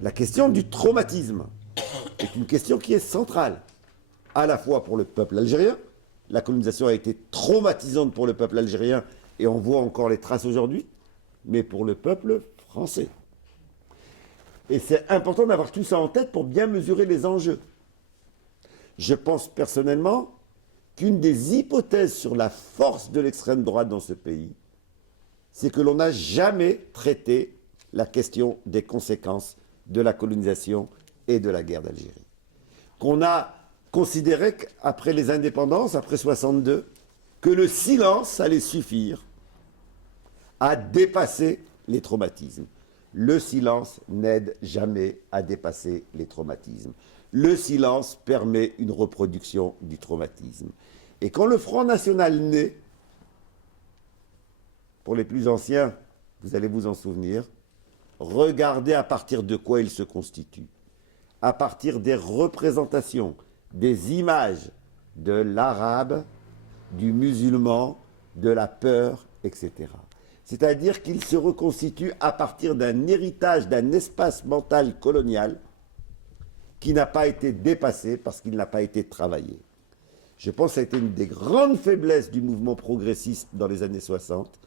La question du traumatisme est une question qui est centrale, à la fois pour le peuple algérien. La colonisation a été traumatisante pour le peuple algérien, et on voit encore les traces aujourd'hui, mais pour le peuple français. Et c'est important d'avoir tout ça en tête pour bien mesurer les enjeux. Je pense personnellement qu'une des hypothèses sur la force de l'extrême droite dans ce pays, c'est que l'on n'a jamais traité la question des conséquences de la colonisation et de la guerre d'Algérie. Qu'on a considéré qu'après les indépendances, après 62, que le silence allait suffire à dépasser les traumatismes. Le silence n'aide jamais à dépasser les traumatismes. Le silence permet une reproduction du traumatisme. Et quand le Front National naît, pour les plus anciens, vous allez vous en souvenir, regardez à partir de quoi il se constitue. À partir des représentations, des images de l'arabe, du musulman, de la peur, etc. C'est-à-dire qu'il se reconstitue à partir d'un héritage, d'un espace mental colonial qui n'a pas été dépassé parce qu'il n'a pas été travaillé. Je pense que ça a été une des grandes faiblesses du mouvement progressiste dans les années 60,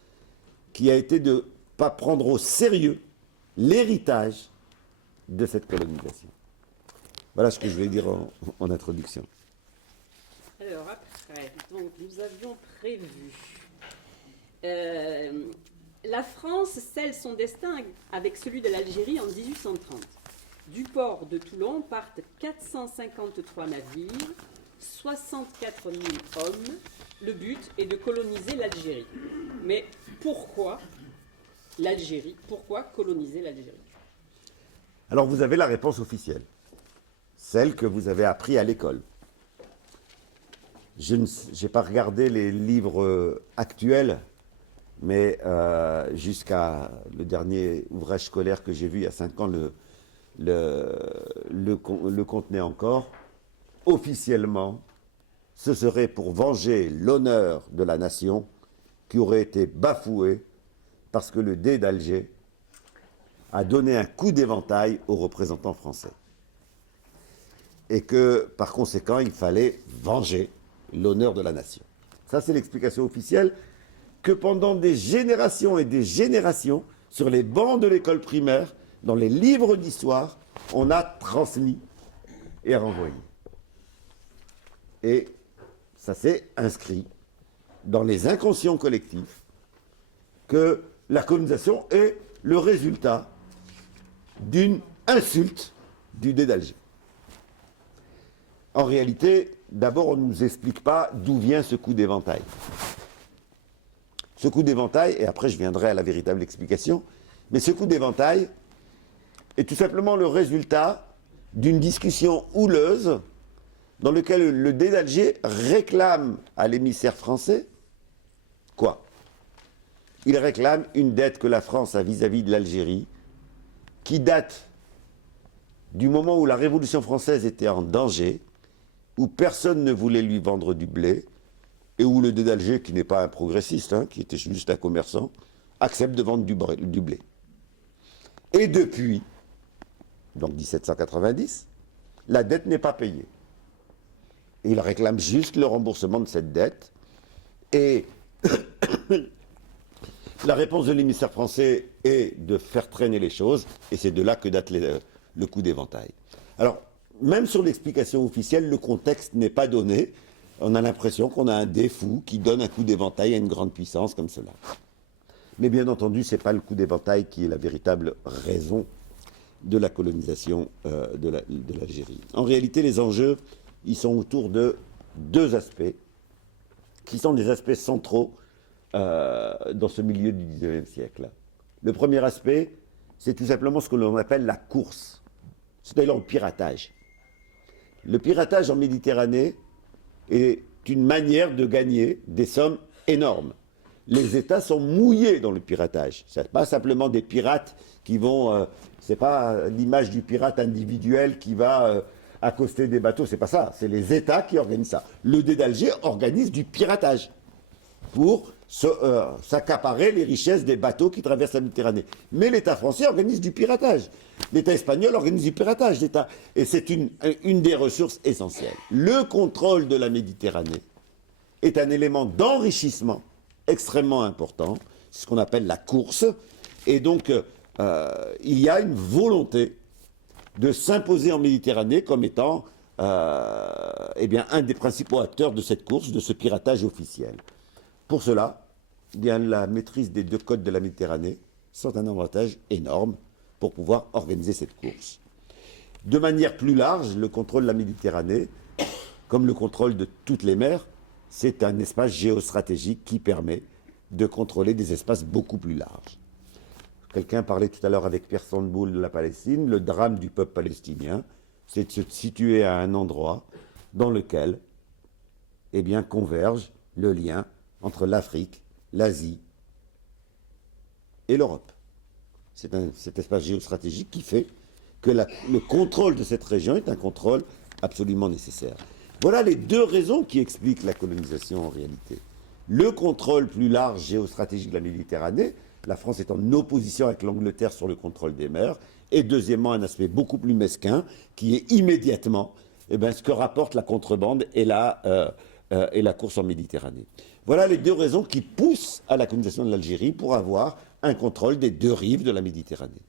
qui a été de ne pas prendre au sérieux l'héritage de cette colonisation. Voilà ce que je vais dire en introduction. Alors après, donc, nous avions prévu... la France scelle son destin avec celui de l'Algérie en 1830. Du port de Toulon partent 453 navires, 64 000 hommes. Le but est de coloniser l'Algérie. Mais pourquoi l'Algérie? Pourquoi coloniser l'Algérie? Alors vous avez la réponse officielle, celle que vous avez appris à l'école. Je n'ai pas regardé les livres actuels, mais jusqu'à le dernier ouvrage scolaire que j'ai vu il y a 5 ans le contenait encore. Officiellement, ce serait pour venger l'honneur de la nation qui aurait été bafoué parce que le Dey d'Alger a donné un coup d'éventail aux représentants français. Et que, par conséquent, il fallait venger l'honneur de la nation. Ça, c'est l'explication officielle que pendant des générations et des générations, sur les bancs de l'école primaire, dans les livres d'histoire, on a transmis et renvoyé. Et ça s'est inscrit dans les inconscients collectifs que la colonisation est le résultat d'une insulte du Dey d'Alger. En réalité, d'abord, on ne nous explique pas d'où vient ce coup d'éventail. Ce coup d'éventail, et après je viendrai à la véritable explication, mais ce coup d'éventail est tout simplement le résultat d'une discussion houleuse dans laquelle le Dey d'Alger réclame à l'émissaire français quoi? Il réclame une dette que la France a vis-à-vis de l'Algérie qui date du moment où la Révolution française était en danger, où personne ne voulait lui vendre du blé, et où le Dey d'Alger, qui n'est pas un progressiste, qui était juste un commerçant, accepte de vendre du blé. Et depuis, donc 1790, la dette n'est pas payée. Et il réclame juste le remboursement de cette dette. Et la réponse de l'émissaire français est de faire traîner les choses, et c'est de là que date le coup d'éventail. Alors, même sur l'explication officielle, le contexte n'est pas donné. On a l'impression qu'on a un Dey fou qui donne un coup d'éventail à une grande puissance comme cela. Mais bien entendu, ce n'est pas le coup d'éventail qui est la véritable raison de la colonisation de l'Algérie. En réalité, les enjeux, ils sont autour de 2 aspects, qui sont des aspects centraux dans ce milieu du XIXe siècle. Le premier aspect, c'est tout simplement ce que l'on appelle la course, c'est-à-dire le piratage. Le piratage en Méditerranée est une manière de gagner des sommes énormes. Les États sont mouillés dans le piratage. Ce n'est pas simplement des pirates qui vont... c'est pas l'image du pirate individuel qui va accoster des bateaux, c'est pas ça. C'est les États qui organisent ça. Le Dey d'Alger organise du piratage. pour s'accaparer les richesses des bateaux qui traversent la Méditerranée. Mais l'État français organise du piratage. L'État espagnol organise du piratage. Et c'est une des ressources essentielles. Le contrôle de la Méditerranée est un élément d'enrichissement extrêmement important. C'est ce qu'on appelle la course. Et donc, il y a une volonté de s'imposer en Méditerranée comme étant un des principaux acteurs de cette course, de ce piratage officiel. Pour cela, bien, la maîtrise des deux côtes de la Méditerranée sont un avantage énorme pour pouvoir organiser cette course. De manière plus large, le contrôle de la Méditerranée, comme le contrôle de toutes les mers, c'est un espace géostratégique qui permet de contrôler des espaces beaucoup plus larges. Quelqu'un parlait tout à l'heure avec Pierre Sandboul de la Palestine. Le drame du peuple palestinien, c'est de se situer à un endroit dans lequel converge le lien entre l'Afrique, l'Asie et l'Europe. C'est cet espace géostratégique qui fait que le contrôle de cette région est un contrôle absolument nécessaire. Voilà les deux raisons qui expliquent la colonisation en réalité. Le contrôle plus large géostratégique de la Méditerranée, la France est en opposition avec l'Angleterre sur le contrôle des mers, et deuxièmement un aspect beaucoup plus mesquin qui est immédiatement ce que rapporte la contrebande et la course en Méditerranée. Voilà les deux raisons qui poussent à la colonisation de l'Algérie pour avoir un contrôle des deux rives de la Méditerranée.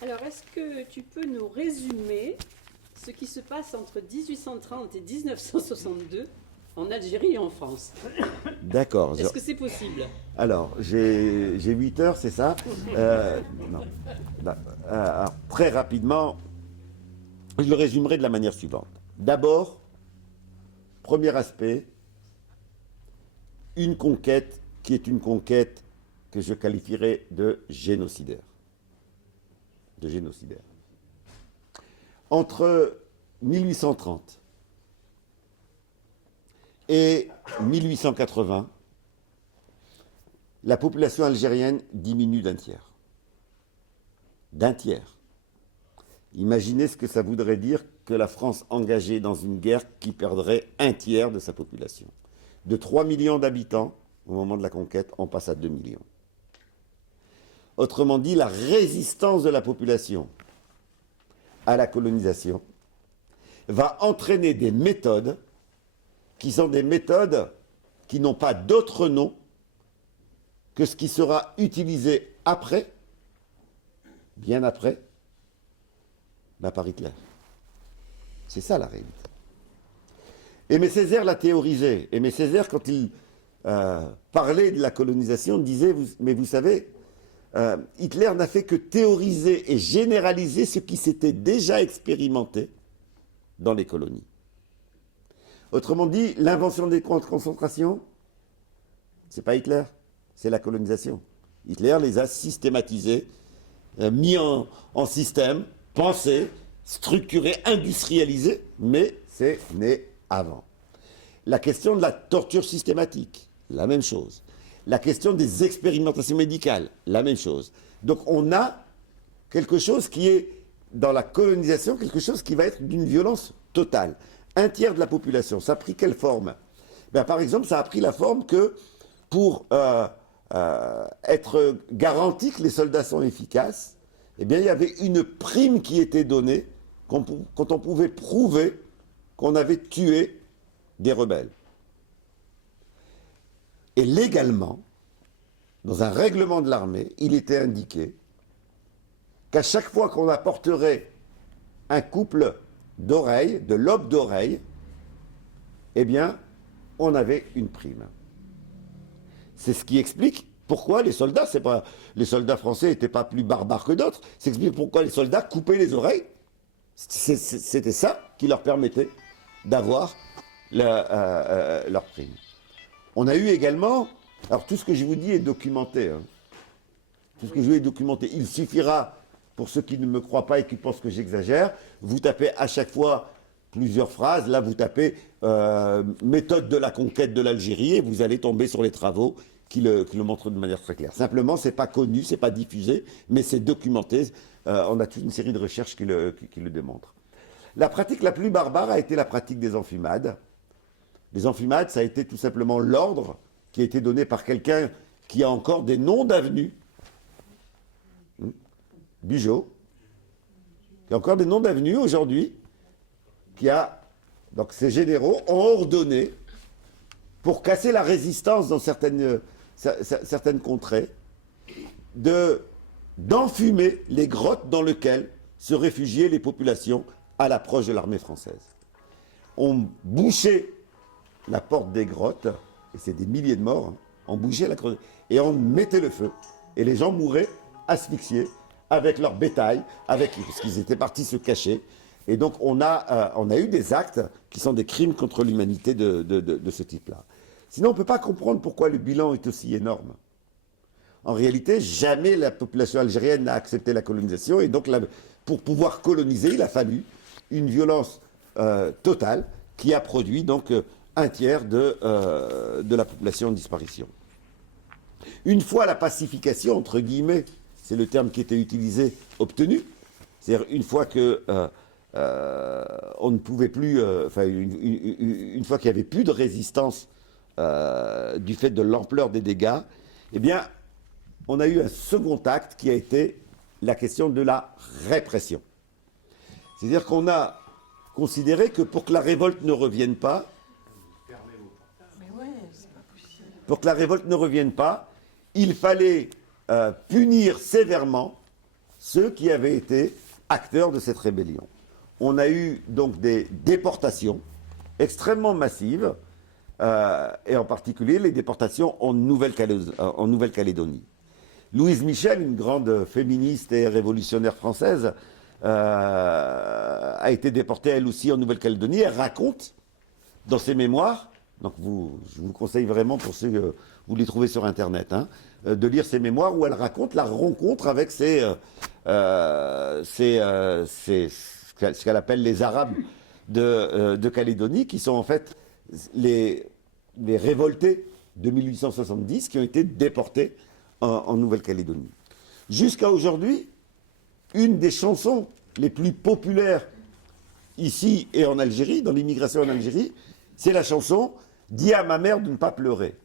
Alors, est-ce que tu peux nous résumer ce qui se passe entre 1830 et 1962 en Algérie et en France? D'accord. Est-ce que c'est possible? Alors, j'ai 8 heures, c'est ça? Non. Alors, très rapidement, je le résumerai de la manière suivante. D'abord, premier aspect, une conquête qui est une conquête que je qualifierais de génocidaire. Entre 1830 et 1880, la population algérienne diminue d'un tiers. Imaginez ce que ça voudrait dire que la France engagée dans une guerre qui perdrait un tiers de sa population. De 3 millions d'habitants, au moment de la conquête, on passe à 2 millions. Autrement dit, la résistance de la population à la colonisation va entraîner des méthodes qui sont des méthodes qui n'ont pas d'autre nom que ce qui sera utilisé après, bien après, par Hitler. C'est ça la réalité. Aimé Césaire l'a théorisé. Aimé Césaire, quand il parlait de la colonisation, disait, mais vous savez, Hitler n'a fait que théoriser et généraliser ce qui s'était déjà expérimenté dans les colonies. Autrement dit, l'invention des camps de concentration, c'est pas Hitler, c'est la colonisation. Hitler les a systématisés, mis en système, pensés, structurés, industrialisés, mais c'est né avant. La question de la torture systématique, la même chose. La question des expérimentations médicales, la même chose. Donc on a quelque chose qui est, dans la colonisation, quelque chose qui va être d'une violence totale. Un tiers de la population, ça a pris quelle forme? Par exemple, ça a pris la forme que pour être garanti que les soldats sont efficaces, il y avait une prime qui était donnée quand on pouvait prouver qu'on avait tué des rebelles. Et légalement, dans un règlement de l'armée, il était indiqué qu'à chaque fois qu'on apporterait un couple d'oreilles, de lobes d'oreilles, on avait une prime. C'est ce qui explique pourquoi les soldats français n'étaient pas plus barbares que d'autres, ça explique pourquoi les soldats coupaient les oreilles. C'était ça qui leur permettait d'avoir leur prime. On a eu également, alors tout ce que je vous dis est documenté, tout ce que je vous dis est documenté. Il suffira, pour ceux qui ne me croient pas et qui pensent que j'exagère, vous tapez à chaque fois plusieurs phrases, là vous tapez méthode de la conquête de l'Algérie et vous allez tomber sur les travaux qui le montrent de manière très claire. Simplement, c'est pas connu, c'est pas diffusé, mais c'est documenté. On a toute une série de recherches qui le démontrent. La pratique la plus barbare a été la pratique des enfumades. Les amphimades, ça a été tout simplement l'ordre qui a été donné par quelqu'un qui a encore des noms d'avenues. Bugeaud, qui a encore des noms d'avenues aujourd'hui, donc ces généraux ont ordonné, pour casser la résistance dans certaines contrées, d'enfumer les grottes dans lesquelles se réfugiaient les populations à l'approche de l'armée française. On bouchait la porte des grottes, et c'est des milliers de morts, hein, on bouchait la grotte, et on mettait le feu. Et les gens mouraient asphyxiés avec leur bétail, parce qu'ils étaient partis se cacher. Et donc on a eu des actes qui sont des crimes contre l'humanité de ce type-là. Sinon on ne peut pas comprendre pourquoi le bilan est aussi énorme. En réalité, jamais la population algérienne n'a accepté la colonisation, et donc pour pouvoir coloniser, il a fallu une violence totale qui a produit donc un tiers de la population en disparition. Une fois la pacification, entre guillemets, c'est le terme qui était utilisé, obtenue, c'est-à-dire une fois que on ne pouvait plus, une fois qu'il n'y avait plus de résistance du fait de l'ampleur des dégâts, eh bien, on a eu un second acte qui a été la question de la répression. C'est-à-dire qu'on a considéré que pour que la révolte ne revienne pas, il fallait punir sévèrement ceux qui avaient été acteurs de cette rébellion. On a eu donc des déportations extrêmement massives, et en particulier les déportations en Nouvelle-Calédonie. Louise Michel, une grande féministe et révolutionnaire française, a été déportée elle aussi en Nouvelle-Calédonie. Elle raconte dans ses mémoires, donc je vous conseille vraiment, pour ceux vous les trouvez sur Internet, hein, de lire ses mémoires où elle raconte la rencontre avec ce qu'elle appelle les Arabes de Calédonie, qui sont en fait les révoltés de 1870 qui ont été déportés en Nouvelle-Calédonie. Jusqu'à aujourd'hui, une des chansons les plus populaires ici et en Algérie, dans l'immigration en Algérie, c'est la chanson « Dis à ma mère de ne pas pleurer ».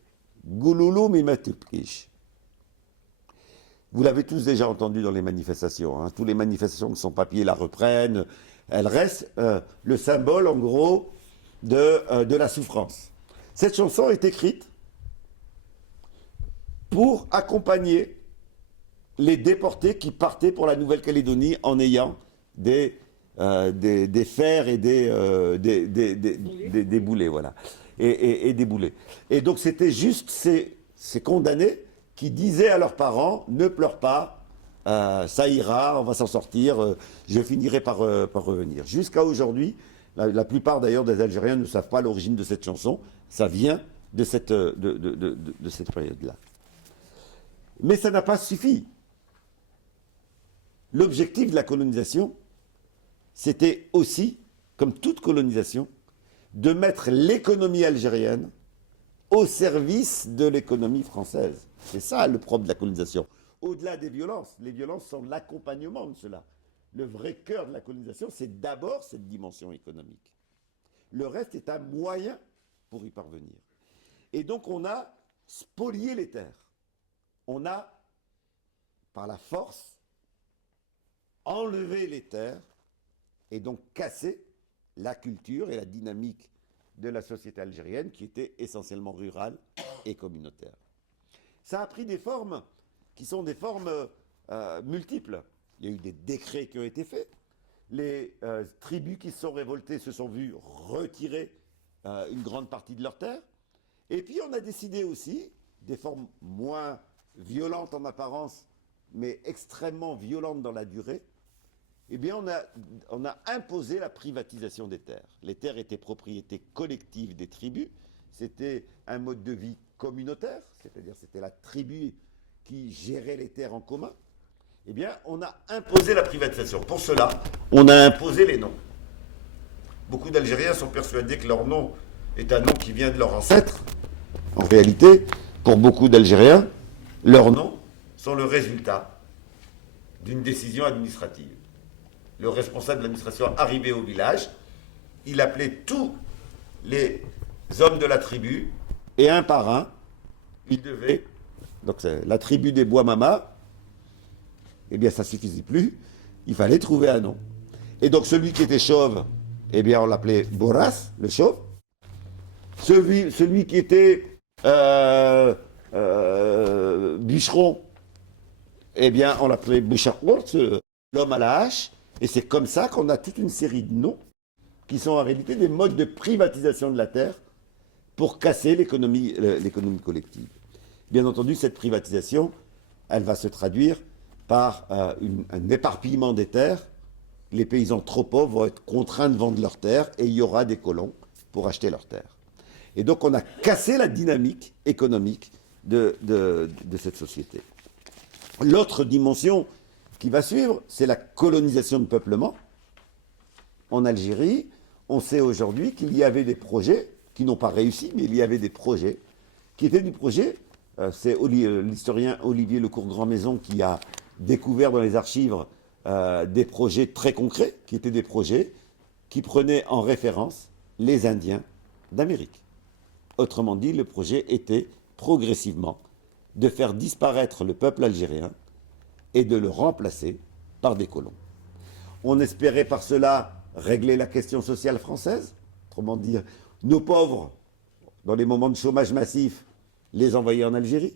Gouloulou mimatupkish. Vous l'avez tous déjà entendu dans les manifestations. Hein. Toutes les manifestations de son papier la reprennent. Elle reste le symbole, en gros, de la souffrance. Cette chanson est écrite pour accompagner les déportés qui partaient pour la Nouvelle-Calédonie en ayant des fers et des boulets, voilà, et des boulets. Et donc c'était juste ces condamnés qui disaient à leurs parents, ne pleure pas, ça ira, on va s'en sortir, je finirai par revenir. Jusqu'à aujourd'hui, la plupart d'ailleurs des Algériens ne savent pas l'origine de cette chanson, ça vient de cette période-là. Mais ça n'a pas suffi. L'objectif de la colonisation, c'était aussi, comme toute colonisation, de mettre l'économie algérienne au service de l'économie française. C'est ça le propre de la colonisation. Au-delà des violences, les violences sont l'accompagnement de cela. Le vrai cœur de la colonisation, c'est d'abord cette dimension économique. Le reste est un moyen pour y parvenir. Et donc on a spolié les terres. On a, par la force, enlevé les terres et donc cassé la culture et la dynamique de la société algérienne qui était essentiellement rurale et communautaire. Ça a pris des formes qui sont des formes multiples. Il y a eu des décrets qui ont été faits. Les tribus qui se sont révoltées se sont vues retirer une grande partie de leurs terres. Et puis on a décidé aussi des formes moins violentes en apparence, mais extrêmement violentes dans la durée. Eh bien, on a imposé la privatisation des terres. Les terres étaient propriété collective des tribus. C'était un mode de vie communautaire, c'est-à-dire c'était la tribu qui gérait les terres en commun. Eh bien, on a imposé la privatisation. Pour cela, on a imposé les noms. Beaucoup d'Algériens sont persuadés que leur nom est un nom qui vient de leur ancêtre. En réalité, pour beaucoup d'Algériens, leurs noms sont le résultat d'une décision administrative. Le responsable de l'administration arrivé au village, il appelait tous les hommes de la tribu, et un par un, ils devaient, donc c'est la tribu des Bois-Mama, eh bien ça ne suffisait plus, il fallait trouver un nom. Et donc celui qui était chauve, eh bien on l'appelait Boras, le chauve. Celui qui était bûcheron, eh bien on l'appelait Bouchakourt, l'homme à la hache. Et c'est comme ça qu'on a toute une série de noms qui sont en réalité des modes de privatisation de la terre pour casser l'économie collective. Bien entendu, cette privatisation, elle va se traduire par un éparpillement des terres. Les paysans trop pauvres vont être contraints de vendre leurs terres et il y aura des colons pour acheter leurs terres. Et donc on a cassé la dynamique économique de cette société. L'autre dimension qui va suivre, c'est la colonisation de peuplement. En Algérie, on sait aujourd'hui qu'il y avait des projets qui n'ont pas réussi, mais il y avait des projets qui étaient des projets. C'est l'historien Olivier Lecourt-Grandmaison qui a découvert dans les archives des projets très concrets, qui étaient des projets qui prenaient en référence les Indiens d'Amérique. Autrement dit, le projet était progressivement de faire disparaître le peuple algérien et de le remplacer par des colons. On espérait par cela régler la question sociale française, autrement dire, nos pauvres, dans les moments de chômage massif, les envoyer en Algérie.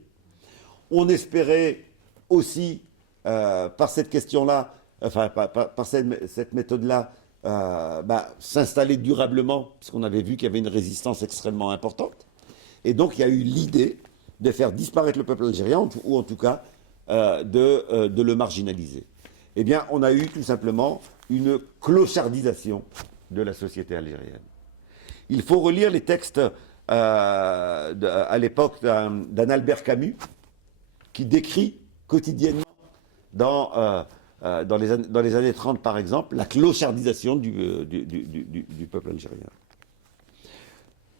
On espérait aussi, par cette question-là, enfin, par cette méthode-là, s'installer durablement, parce qu'on avait vu qu'il y avait une résistance extrêmement importante. Et donc, il y a eu l'idée de faire disparaître le peuple algérien, ou en tout cas, de le marginaliser. Eh bien, on a eu tout simplement une clochardisation de la société algérienne. Il faut relire les textes à l'époque d'un Albert Camus qui décrit quotidiennement dans les années 30 par exemple la clochardisation du peuple algérien.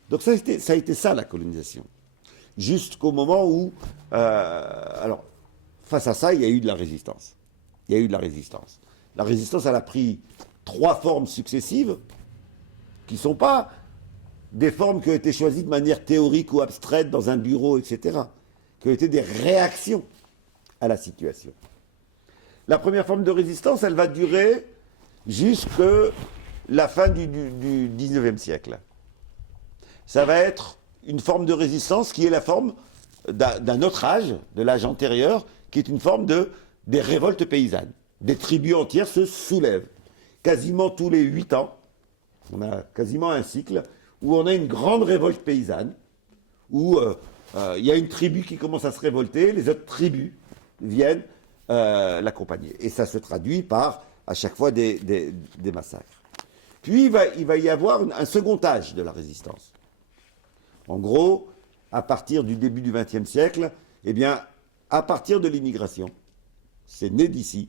Donc ça a été ça la colonisation. Jusqu'au moment où alors face à ça il y a eu de la résistance. Il y a eu de la résistance. La résistance elle a pris 3 formes successives qui ne sont pas des formes qui ont été choisies de manière théorique ou abstraite dans un bureau, etc., qui ont été des réactions à la situation. La première forme de résistance, elle va durer jusqu'à la fin du 19e siècle. Ça va être une forme de résistance qui est la forme d'un autre âge, de l'âge antérieur, qui est une forme des révoltes paysannes. Des tribus entières se soulèvent. Quasiment tous les 8 ans, on a quasiment un cycle, où on a une grande révolte paysanne, où il y a une tribu qui commence à se révolter, les autres tribus viennent l'accompagner. Et ça se traduit par, à chaque fois, des massacres. Puis, il va y avoir un second âge de la résistance. En gros, à partir du début du XXe siècle, eh bien, à partir de l'immigration, c'est né d'ici,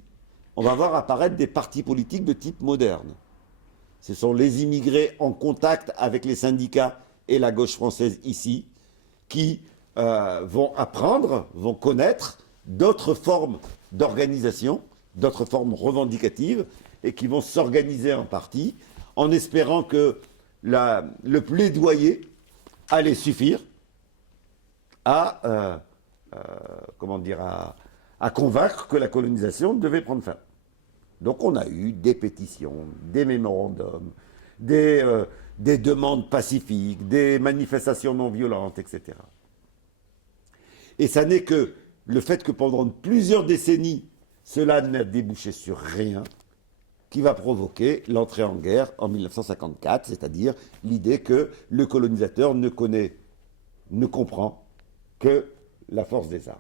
on va voir apparaître des partis politiques de type moderne. Ce sont les immigrés en contact avec les syndicats et la gauche française ici, qui vont apprendre, vont connaître d'autres formes d'organisation, d'autres formes revendicatives, et qui vont s'organiser en parti, en espérant que le plaidoyer allait suffire à convaincre que la colonisation devait prendre fin. Donc on a eu des pétitions, des mémorandums, des demandes pacifiques, des manifestations non violentes, etc. Et ça n'est que le fait que pendant plusieurs décennies, cela n'a débouché sur rien, qui va provoquer l'entrée en guerre en 1954, c'est-à-dire l'idée que le colonisateur ne comprend que la force des armes.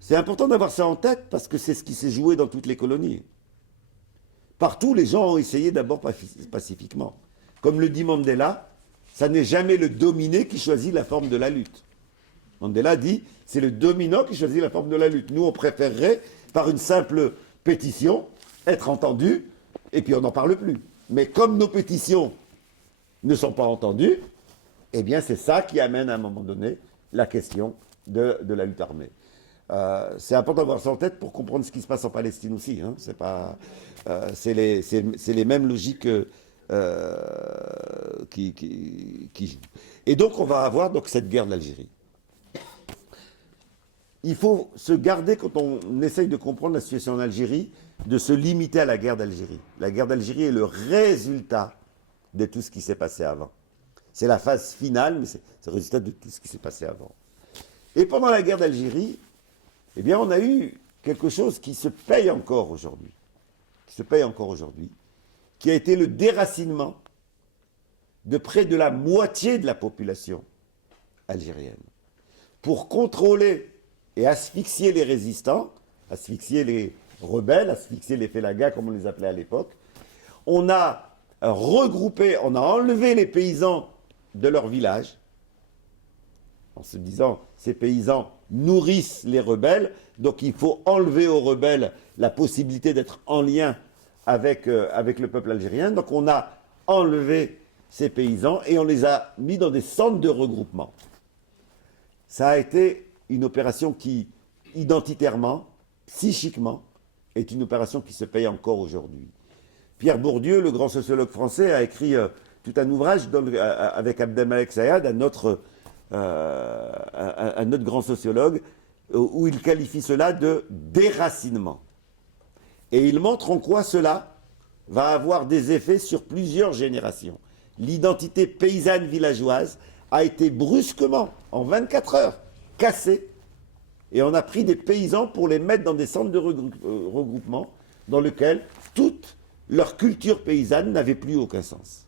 C'est important d'avoir ça en tête parce que c'est ce qui s'est joué dans toutes les colonies. Partout, les gens ont essayé d'abord pacifiquement. Comme le dit Mandela, ça n'est jamais le dominé qui choisit la forme de la lutte. Mandela dit, c'est le dominant qui choisit la forme de la lutte. Nous, on préférerait, par une simple pétition, être entendu, et puis on n'en parle plus. Mais comme nos pétitions ne sont pas entendues, eh bien c'est ça qui amène à un moment donné la question de la lutte armée. C'est important d'avoir ça en tête pour comprendre ce qui se passe en Palestine aussi. Hein. C'est les mêmes logiques Et donc on va avoir donc cette guerre d'Algérie. Il faut se garder, quand on essaye de comprendre la situation en Algérie, de se limiter à la guerre d'Algérie. La guerre d'Algérie est le résultat de tout ce qui s'est passé avant. C'est la phase finale, mais c'est le résultat de tout ce qui s'est passé avant. Et pendant la guerre d'Algérie, eh bien, on a eu quelque chose qui se paye encore aujourd'hui. Qui a été le déracinement de près de la moitié de la population algérienne. Pour contrôler et asphyxier les résistants, asphyxier les rebelles, asphyxier les félagas, comme on les appelait à l'époque, on a regroupé, on a enlevé les paysans de leur village, en se disant, ces paysans nourrissent les rebelles, donc il faut enlever aux rebelles la possibilité d'être en lien avec le peuple algérien. Donc on a enlevé ces paysans et on les a mis dans des centres de regroupement. Ça a été une opération qui, identitairement, psychiquement, est une opération qui se paye encore aujourd'hui. Pierre Bourdieu, le grand sociologue français, a écrit tout un ouvrage avec Abdelmalek Sayad, un autre grand sociologue, où il qualifie cela de déracinement. Et il montre en quoi cela va avoir des effets sur plusieurs générations. L'identité paysanne villageoise a été brusquement, en 24 heures, cassée, et on a pris des paysans pour les mettre dans des centres de regroupement dans lesquels toute leur culture paysanne n'avait plus aucun sens.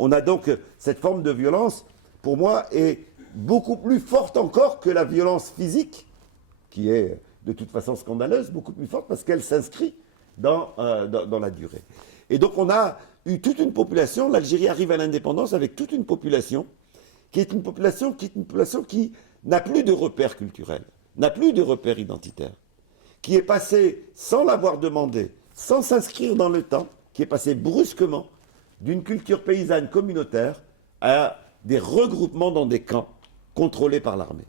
On a donc cette forme de violence, pour moi, est beaucoup plus forte encore que la violence physique, qui est de toute façon scandaleuse, beaucoup plus forte parce qu'elle s'inscrit dans la durée. Et donc on a eu toute une population, l'Algérie arrive à l'indépendance avec toute une population qui n'a plus de repères culturels, n'a plus de repères identitaires, qui est passée sans l'avoir demandé, sans s'inscrire dans le temps, qui est passée brusquement d'une culture paysanne communautaire à des regroupements dans des camps contrôlés par l'armée.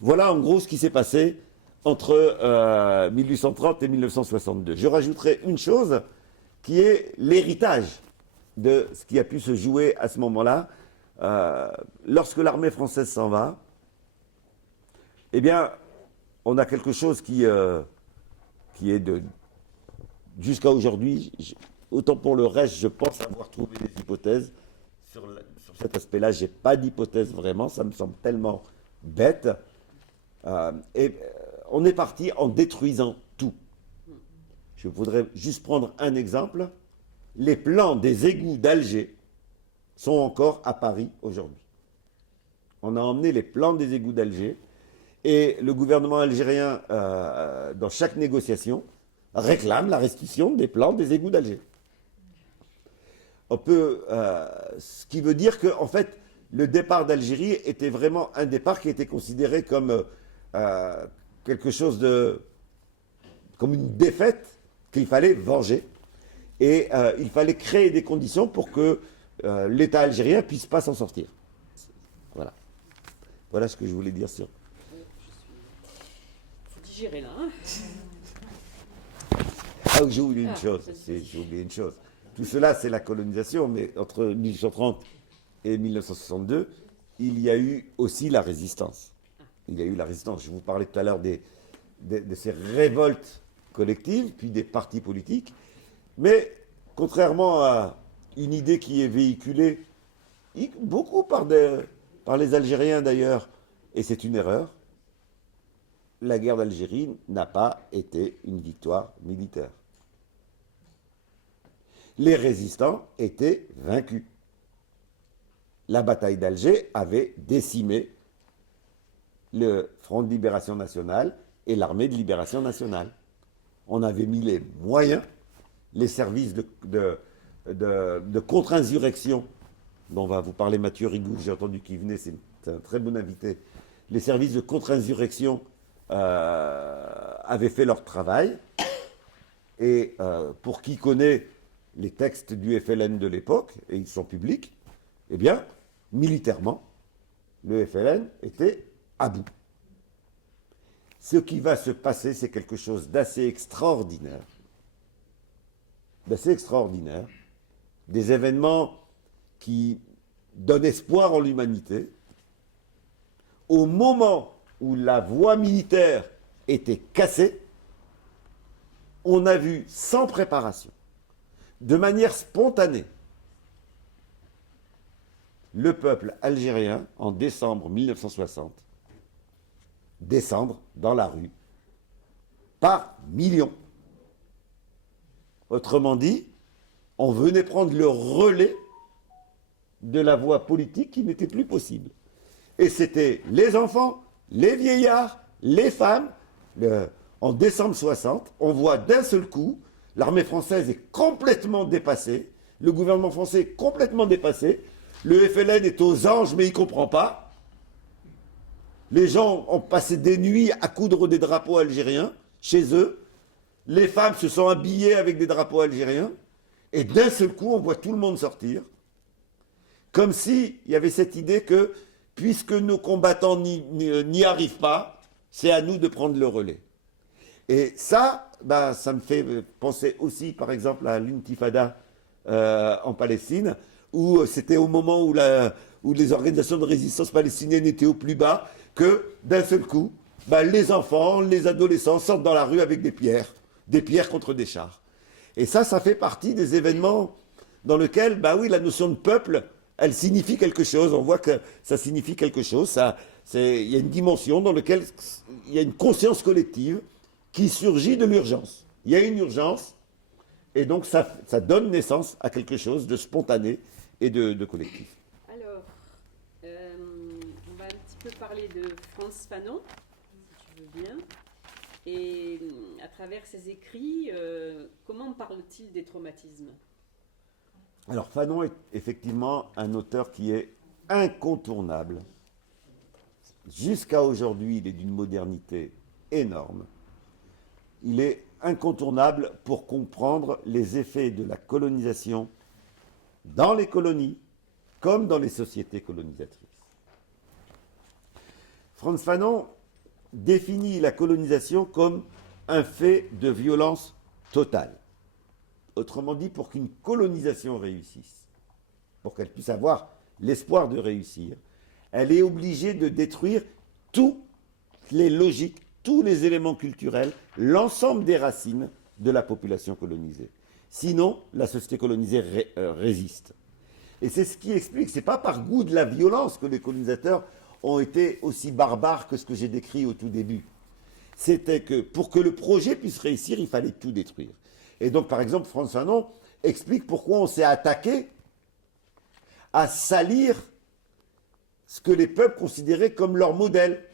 Voilà en gros ce qui s'est passé entre 1830 et 1962. Je rajouterai une chose qui est l'héritage de ce qui a pu se jouer à ce moment-là. Lorsque l'armée française s'en va, eh bien, on a quelque chose qui est de... Jusqu'à aujourd'hui, autant pour le reste, je pense avoir trouvé des hypothèses. Sur cet aspect-là, je n'ai pas d'hypothèse vraiment, ça me semble tellement bête. On est parti en détruisant tout. Je voudrais juste prendre un exemple. Les plans des égouts d'Alger sont encore à Paris aujourd'hui. On a emmené les plans des égouts d'Alger et le gouvernement algérien, dans chaque négociation, réclame la restitution des plans des égouts d'Alger. Ce qui veut dire que, en fait, le départ d'Algérie était vraiment un départ qui était considéré comme quelque chose comme une défaite qu'il fallait venger. Et il fallait créer des conditions pour que l'État algérien ne puisse pas s'en sortir. Voilà. Voilà ce que je voulais dire sur... Faut digérer là, hein. Ah, j'ai oublié une chose. Tout cela, c'est la colonisation, mais entre 1830 et 1962, il y a eu aussi la résistance. Je vous parlais tout à l'heure de ces révoltes collectives, puis des partis politiques. Mais contrairement à une idée qui est véhiculée beaucoup par les Algériens d'ailleurs, et c'est une erreur, la guerre d'Algérie n'a pas été une victoire militaire. Les résistants étaient vaincus. La bataille d'Alger avait décimé le Front de Libération Nationale et l'Armée de Libération Nationale. On avait mis les moyens, les services de contre-insurrection, dont va vous parler Mathieu Rigou, j'ai entendu qu'il venait, c'est un très bon invité. Les services de contre-insurrection avaient fait leur travail, et pour qui connaît les textes du FLN de l'époque, et ils sont publics, eh bien, militairement, le FLN était à bout. Ce qui va se passer, c'est quelque chose d'assez extraordinaire. ben, c'est extraordinaire. Des événements qui donnent espoir en l'humanité. Au moment où la voie militaire était cassée, on a vu sans préparation, de manière spontanée, le peuple algérien, en décembre 1960, descendre dans la rue par millions. Autrement dit, on venait prendre le relais de la voie politique qui n'était plus possible. Et c'était les enfants, les vieillards, les femmes. En décembre 60, on voit d'un seul coup, l'armée française est complètement dépassée, le gouvernement français est complètement dépassé, le FLN est aux anges mais il ne comprend pas. Les gens ont passé des nuits à coudre des drapeaux algériens chez eux. Les femmes se sont habillées avec des drapeaux algériens. Et d'un seul coup, on voit tout le monde sortir. Comme s'il y avait cette idée que, puisque nos combattants n'y arrivent pas, c'est à nous de prendre le relais. Et ça, ça me fait penser aussi, par exemple, à l'intifada en Palestine, où c'était au moment où les organisations de résistance palestiniennes étaient au plus bas, que d'un seul coup, les enfants, les adolescents sortent dans la rue avec des pierres contre des chars. Et ça fait partie des événements dans lesquels, oui, la notion de peuple, elle signifie quelque chose. On voit que ça signifie quelque chose. Il y a une dimension dans laquelle il y a une conscience collective qui surgit de l'urgence. Il y a une urgence, et donc ça donne naissance à quelque chose de spontané et de collectif. Alors, on va un petit peu parler de Frantz Fanon, si tu veux bien. Et à travers ses écrits, comment parle-t-il des traumatismes ? Alors Fanon est effectivement un auteur qui est incontournable. Jusqu'à aujourd'hui, il est d'une modernité énorme. Il est incontournable pour comprendre les effets de la colonisation dans les colonies comme dans les sociétés colonisatrices. Frantz Fanon définit la colonisation comme un fait de violence totale. Autrement dit, pour qu'une colonisation réussisse, pour qu'elle puisse avoir l'espoir de réussir, elle est obligée de détruire toutes les logiques, tous les éléments culturels, l'ensemble des racines de la population colonisée. Sinon, la société colonisée résiste. Et c'est ce qui explique, c'est pas par goût de la violence que les colonisateurs ont été aussi barbares que ce que j'ai décrit au tout début. C'était que pour que le projet puisse réussir, il fallait tout détruire. Et donc, par exemple, Frantz Fanon explique pourquoi on s'est attaqué à salir ce que les peuples considéraient comme leur modèle.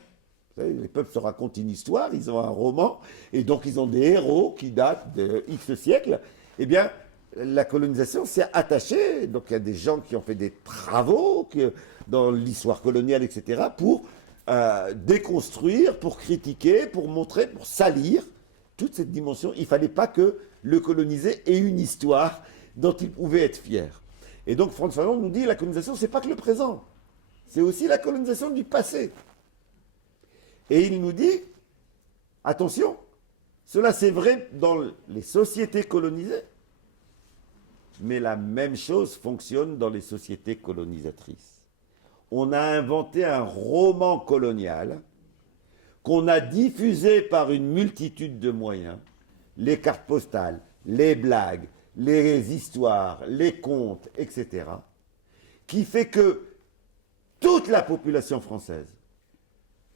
Vous savez, les peuples se racontent une histoire, ils ont un roman, et donc ils ont des héros qui datent de X siècles. Eh bien, la colonisation s'est attachée, donc il y a des gens qui ont fait des travaux dans l'histoire coloniale, etc., pour déconstruire, pour critiquer, pour montrer, pour salir toute cette dimension. Il ne fallait pas que le colonisé ait une histoire dont il pouvait être fier. Et donc Frantz Fanon nous dit que la colonisation, ce n'est pas que le présent, c'est aussi la colonisation du passé. Et il nous dit, attention, cela c'est vrai dans les sociétés colonisées, mais la même chose fonctionne dans les sociétés colonisatrices. On a inventé un roman colonial qu'on a diffusé par une multitude de moyens, les cartes postales, les blagues, les histoires, les contes, etc., qui fait que toute la population française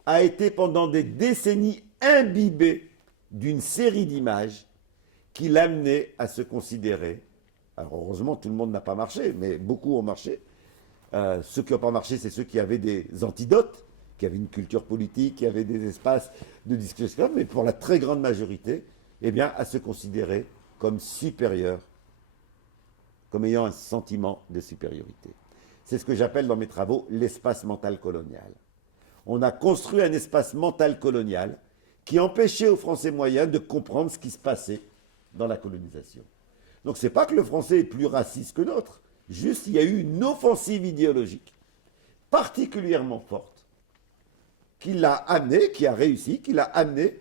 a été pendant des décennies imbibée d'une série d'images qui l'amenaient à se considérer. Alors heureusement, tout le monde n'a pas marché, mais beaucoup ont marché. Ceux qui n'ont pas marché, c'est ceux qui avaient des antidotes, qui avaient une culture politique, qui avaient des espaces de discussion, mais pour la très grande majorité, eh bien, à se considérer comme supérieurs, comme ayant un sentiment de supériorité. C'est ce que j'appelle dans mes travaux l'espace mental colonial. On a construit un espace mental colonial qui empêchait aux Français moyens de comprendre ce qui se passait dans la colonisation. Donc ce n'est pas que le français est plus raciste que d'autres, juste il y a eu une offensive idéologique particulièrement forte qui l'a amené, qui a réussi, qui l'a amené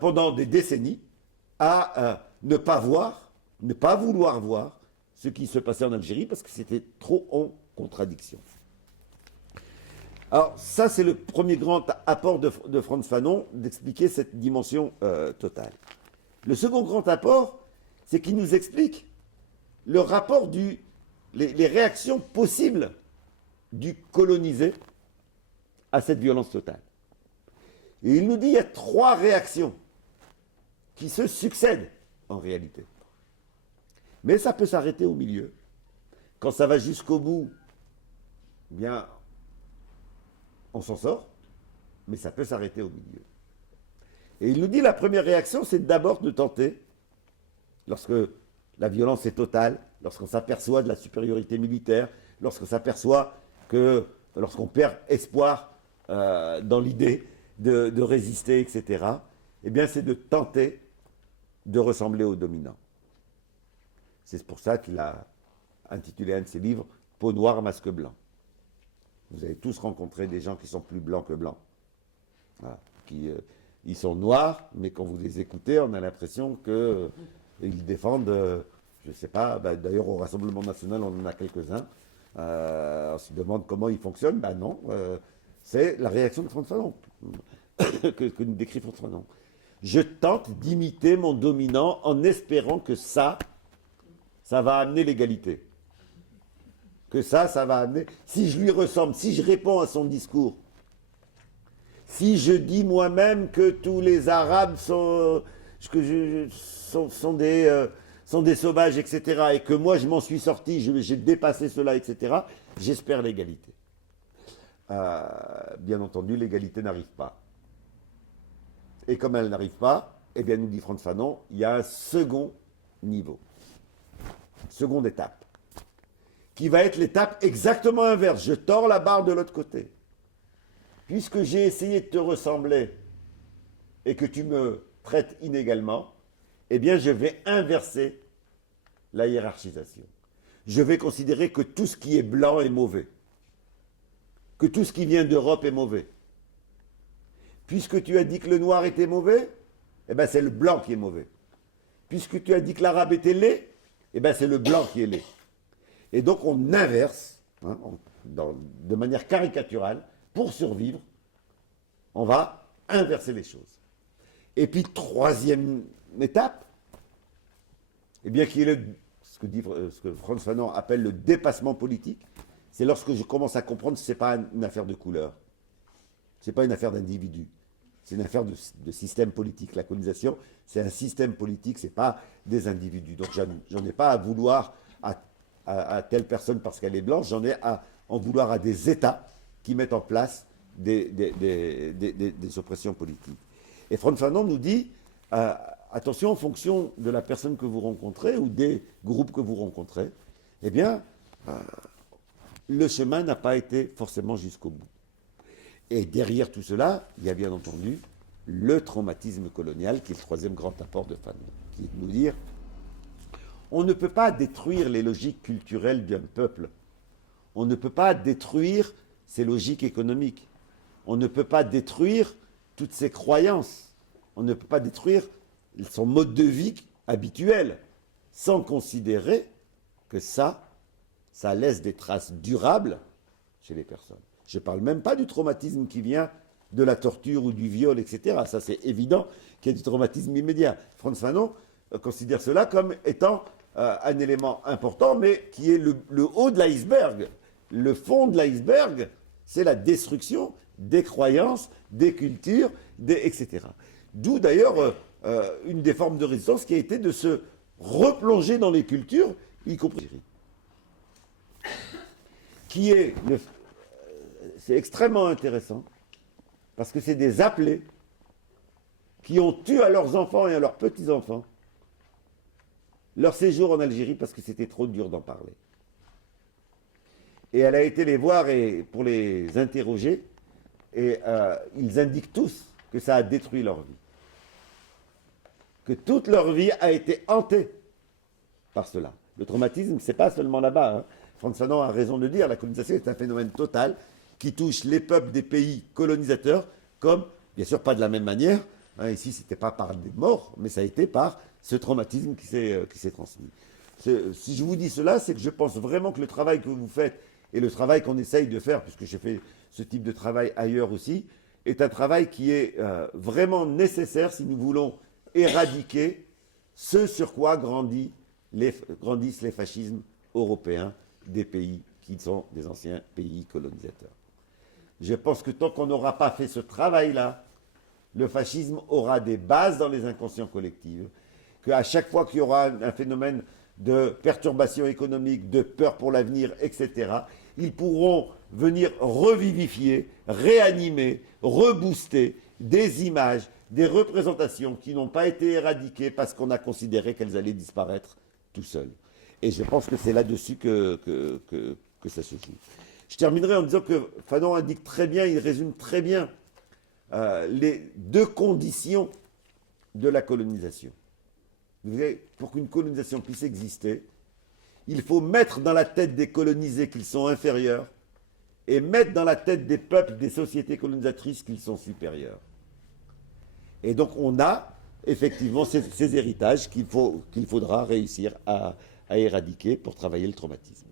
pendant des décennies à ne pas voir ne pas vouloir voir ce qui se passait en Algérie parce que c'était trop en contradiction. Alors ça, c'est le premier grand apport de Frantz Fanon, d'expliquer cette dimension totale. Le second grand apport, c'est qu'il nous explique le rapport les réactions possibles du colonisé à cette violence totale. Et il nous dit qu'il y a 3 réactions qui se succèdent en réalité. Mais ça peut s'arrêter au milieu. Quand ça va jusqu'au bout, eh bien, on s'en sort, mais ça peut s'arrêter au milieu. Et il nous dit la première réaction, c'est d'abord de tenter, lorsque la violence est totale, lorsqu'on s'aperçoit de la supériorité militaire, lorsqu'on s'aperçoit que, lorsqu'on perd espoir dans l'idée de résister, etc., eh bien, c'est de tenter de ressembler aux dominants. C'est pour ça qu'il a intitulé un de ses livres « Peau noire, masque blanc ». Vous avez tous rencontré des gens qui sont plus blancs que blancs. Voilà. Ils sont noirs, mais quand vous les écoutez, on a l'impression qu'ils défendent, je ne sais pas, d'ailleurs au Rassemblement National, on en a quelques-uns. On se demande comment ils fonctionnent. Ben non, c'est la réaction de Frantz Fanon que nous décrit Frantz Fanon. Je tente d'imiter mon dominant en espérant que ça va amener l'égalité. Que ça va amener... Si je lui ressemble, si je réponds à son discours, si je dis moi-même que tous les Arabes sont des sauvages, etc., et que moi je m'en suis sorti, j'ai dépassé cela, etc., j'espère l'égalité. Bien entendu, l'égalité n'arrive pas. Et comme elle n'arrive pas, eh bien, nous dit Frantz Fanon, il y a un second niveau, seconde étape, qui va être l'étape exactement inverse. Je tords la barre de l'autre côté. Puisque j'ai essayé de te ressembler et que tu me traites inégalement, eh bien, je vais inverser la hiérarchisation. Je vais considérer que tout ce qui est blanc est mauvais, que tout ce qui vient d'Europe est mauvais. Puisque tu as dit que le noir était mauvais, eh bien, c'est le blanc qui est mauvais. Puisque tu as dit que l'arabe était laid, eh bien, c'est le blanc qui est laid. Et donc, on inverse, de manière caricaturale, pour survivre, on va inverser les choses. Et puis, troisième étape, eh bien, qui est ce que Frantz Fanon appelle le dépassement politique, c'est lorsque je commence à comprendre que ce n'est pas une affaire de couleur, ce n'est pas une affaire d'individu, c'est une affaire de système politique. La colonisation, c'est un système politique, ce n'est pas des individus. Donc, j'en ai pas à vouloir à telle personne parce qu'elle est blanche, j'en ai à en vouloir à des États qui mettent en place des oppressions politiques. Et Frantz Fanon nous dit, attention, en fonction de la personne que vous rencontrez ou des groupes que vous rencontrez, eh bien, le chemin n'a pas été forcément jusqu'au bout. Et derrière tout cela, il y a bien entendu le traumatisme colonial, qui est le troisième grand apport de Fanon, qui est de nous dire, on ne peut pas détruire les logiques culturelles d'un peuple. On ne peut pas détruire ses logiques économiques. On ne peut pas détruire toutes ses croyances. On ne peut pas détruire son mode de vie habituel sans considérer que ça laisse des traces durables chez les personnes. Je ne parle même pas du traumatisme qui vient de la torture ou du viol, etc. Ça, c'est évident qu'il y a du traumatisme immédiat. Frantz Fanon considère cela comme étant un élément important, mais qui est le haut de l'iceberg. Le fond de l'iceberg, c'est la destruction des croyances, des cultures, etc. D'où d'ailleurs une des formes de résistance qui a été de se replonger dans les cultures, y compris qui est c'est extrêmement intéressant parce que c'est des appelés qui ont tué à leurs enfants et à leurs petits-enfants leur séjour en Algérie parce que c'était trop dur d'en parler. Et elle a été les voir pour les interroger et ils indiquent tous que ça a détruit leur vie. Que toute leur vie a été hantée par cela. Le traumatisme, ce n'est pas seulement là-bas. Hein. Frantz Fanon a raison de dire, la colonisation est un phénomène total qui touche les peuples des pays colonisateurs comme, bien sûr pas de la même manière, Hein, ici, ce n'était pas par des morts, mais ça a été par ce traumatisme qui s'est transmis. Si je vous dis cela, c'est que je pense vraiment que le travail que vous faites et le travail qu'on essaye de faire, puisque j'ai fait ce type de travail ailleurs aussi, est un travail qui est vraiment nécessaire si nous voulons éradiquer ce sur quoi grandissent les fascismes européens des pays qui sont des anciens pays colonisateurs. Je pense que tant qu'on n'aura pas fait ce travail-là, le fascisme aura des bases dans les inconscients collectifs, qu'à chaque fois qu'il y aura un phénomène de perturbation économique, de peur pour l'avenir, etc., ils pourront venir revivifier, réanimer, rebooster des images, des représentations qui n'ont pas été éradiquées parce qu'on a considéré qu'elles allaient disparaître tout seules. Et je pense que c'est là-dessus que ça se joue. Je terminerai en disant que Fanon indique très bien, il résume très bien les deux conditions de la colonisation. Vous savez, pour qu'une colonisation puisse exister, il faut mettre dans la tête des colonisés qu'ils sont inférieurs et mettre dans la tête des peuples, des sociétés colonisatrices qu'ils sont supérieurs. Et donc on a effectivement ces héritages qu'il faudra réussir à éradiquer pour travailler le traumatisme.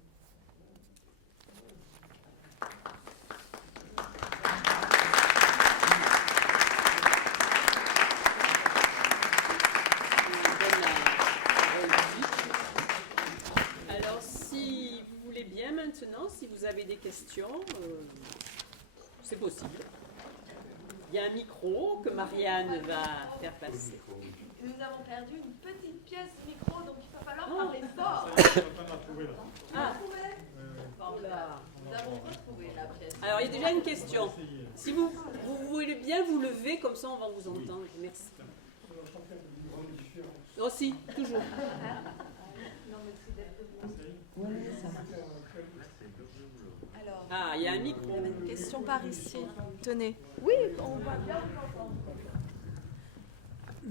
Maintenant, si vous avez des questions, c'est possible. Il y a un micro que Marianne va faire passer. Nous avons perdu une petite pièce de micro, donc il va falloir parler fort. Ah. Nous avons retrouvé la pièce. Alors, il y a déjà une question. Si vous voulez bien vous lever, comme ça on va vous entendre. Merci. Aussi, toujours. Ah, il y a un micro. Il y avait une question par ici. Tenez. Oui, on va bien.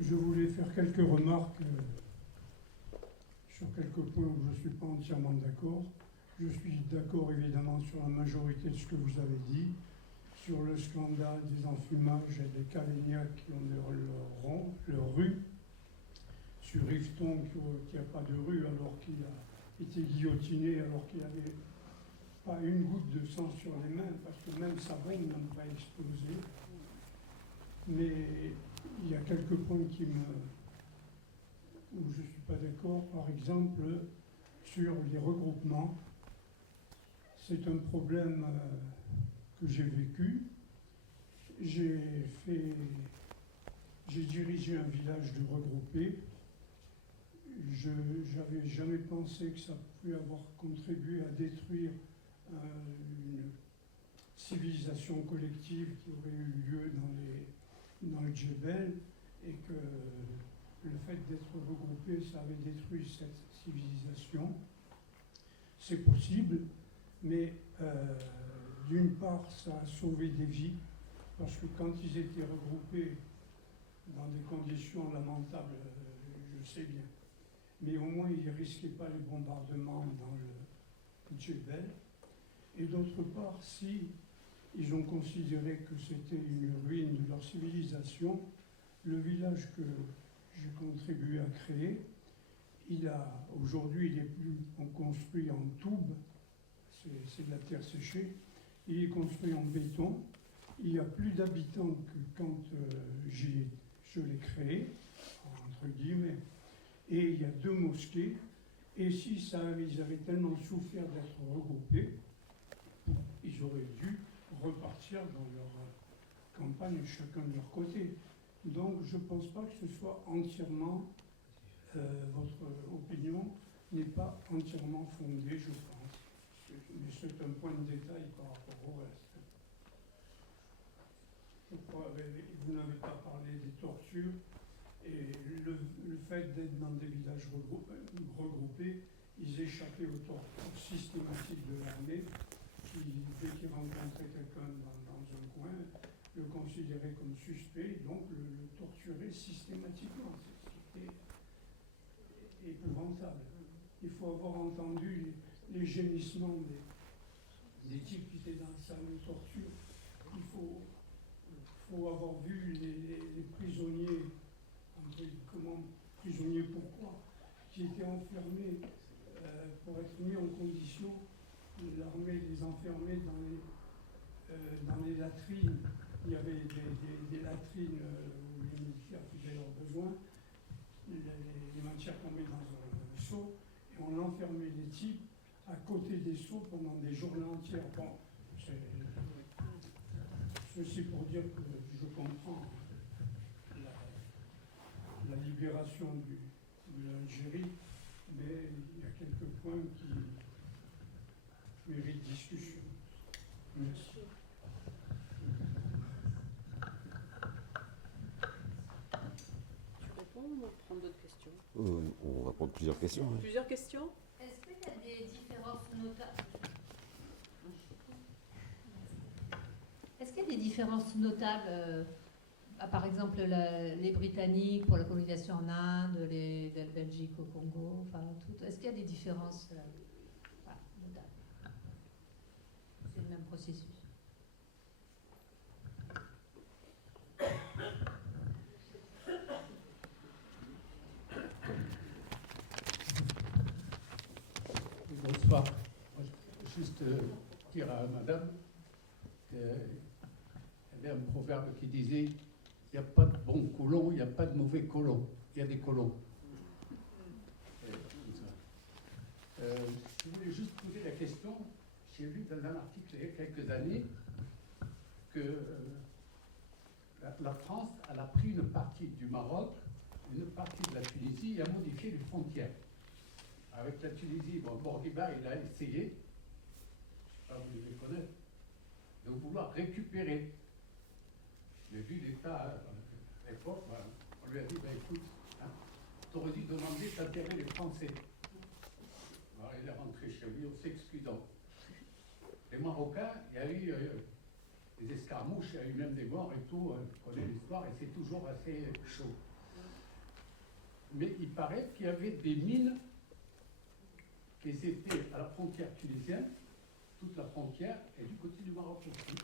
Je voulais faire quelques remarques sur quelques points où je ne suis pas entièrement d'accord. Je suis d'accord évidemment sur la majorité de ce que vous avez dit, sur le scandale des enfumages et des Cavaignacs qui ont leur rue, sur Yveton qui n'a pas de rue alors qu'il a été guillotiné, alors qu'il n'avait pas une goutte de sang sur les mains, parce que même sa bombe n'a pas explosé. Mais il y a quelques points où je ne suis pas d'accord. Par exemple, sur les regroupements, c'est un problème que j'ai vécu. J'ai dirigé un village de regroupés. Je n'avais jamais pensé que ça pouvait avoir contribué à détruire une civilisation collective qui aurait eu lieu dans le Djebel, et que le fait d'être regroupé, ça avait détruit cette civilisation. C'est possible, mais d'une part, ça a sauvé des vies, parce que quand ils étaient regroupés dans des conditions lamentables, je sais bien, mais au moins ils ne risquaient pas les bombardements dans le Djebel. Et d'autre part, si ils ont considéré que c'était une ruine de leur civilisation, le village que j'ai contribué à créer, aujourd'hui il est plus construit en toube, c'est de la terre séchée, il est construit en béton, il y a plus d'habitants que quand je l'ai créé, entre guillemets, et il y a 2 mosquées, et si ils avaient tellement souffert d'être regroupés, ils auraient dû repartir dans leur campagne, chacun de leur côté. Donc je ne pense pas que ce soit entièrement, votre opinion n'est pas entièrement fondée, je pense. Mais c'est un point de détail par rapport au reste. Je crois que vous n'avez pas parlé des tortures, et le fait d'être dans des villages regroupés, ils échappaient aux tortures systématiques de l'armée, qui, dès qu'ils rencontraient quelqu'un dans un coin, le considéraient comme suspect, donc le torturaient systématiquement. C'était épouvantable. Il faut avoir entendu les gémissements des types qui étaient dans la salle de torture. Il faut faut avoir vu les prisonniers, prisonniers pourquoi, qui étaient enfermés pour être mis en condition. L'armée les enfermait dans les latrines. Il y avait des latrines où les militaires faisaient leurs besoins. Les matières tombaient dans un seau et on enfermait les types à côté des seaux pendant des journées entières. Bon, ceci pour dire que je comprends la libération de l'Algérie, mais il y a quelques points qui méritent discussion. Merci. Tu réponds ou on prend d'autres questions? On va prendre plusieurs questions. Hein. Plusieurs questions? Est-ce qu'il y a des différences notables? Est-ce qu'il y a des différences notables, par exemple les Britanniques pour la colonisation en Inde, les Belgique au Congo, enfin tout. Est-ce qu'il y a des différences notables? C'est le même processus. Bonsoir. Juste dire à madame qu'il y avait un proverbe qui disait il n'y a pas de bons colons, il n'y a pas de mauvais colons, il y a des colons. Je voulais juste poser la question. J'ai lu dans un article il y a quelques années que la France elle a pris une partie du Maroc, une partie de la Tunisie et a modifié les frontières. Avec la Tunisie, bon, Bourguiba, il a essayé, je ne sais pas, vous devez connaître, de vouloir récupérer. Mais vu l'État à l'époque, on lui a dit, écoute, tu aurais dû demander d'atterrir les Français. Alors il est rentré chez lui en s'excusant. Les Marocains, il y a eu des escarmouches, il y a eu même des morts et tout, on connaît l'histoire, et c'est toujours assez chaud. Mais il paraît qu'il y avait des mines qui étaient à la frontière tunisienne, toute la frontière, et du côté du Maroc aussi.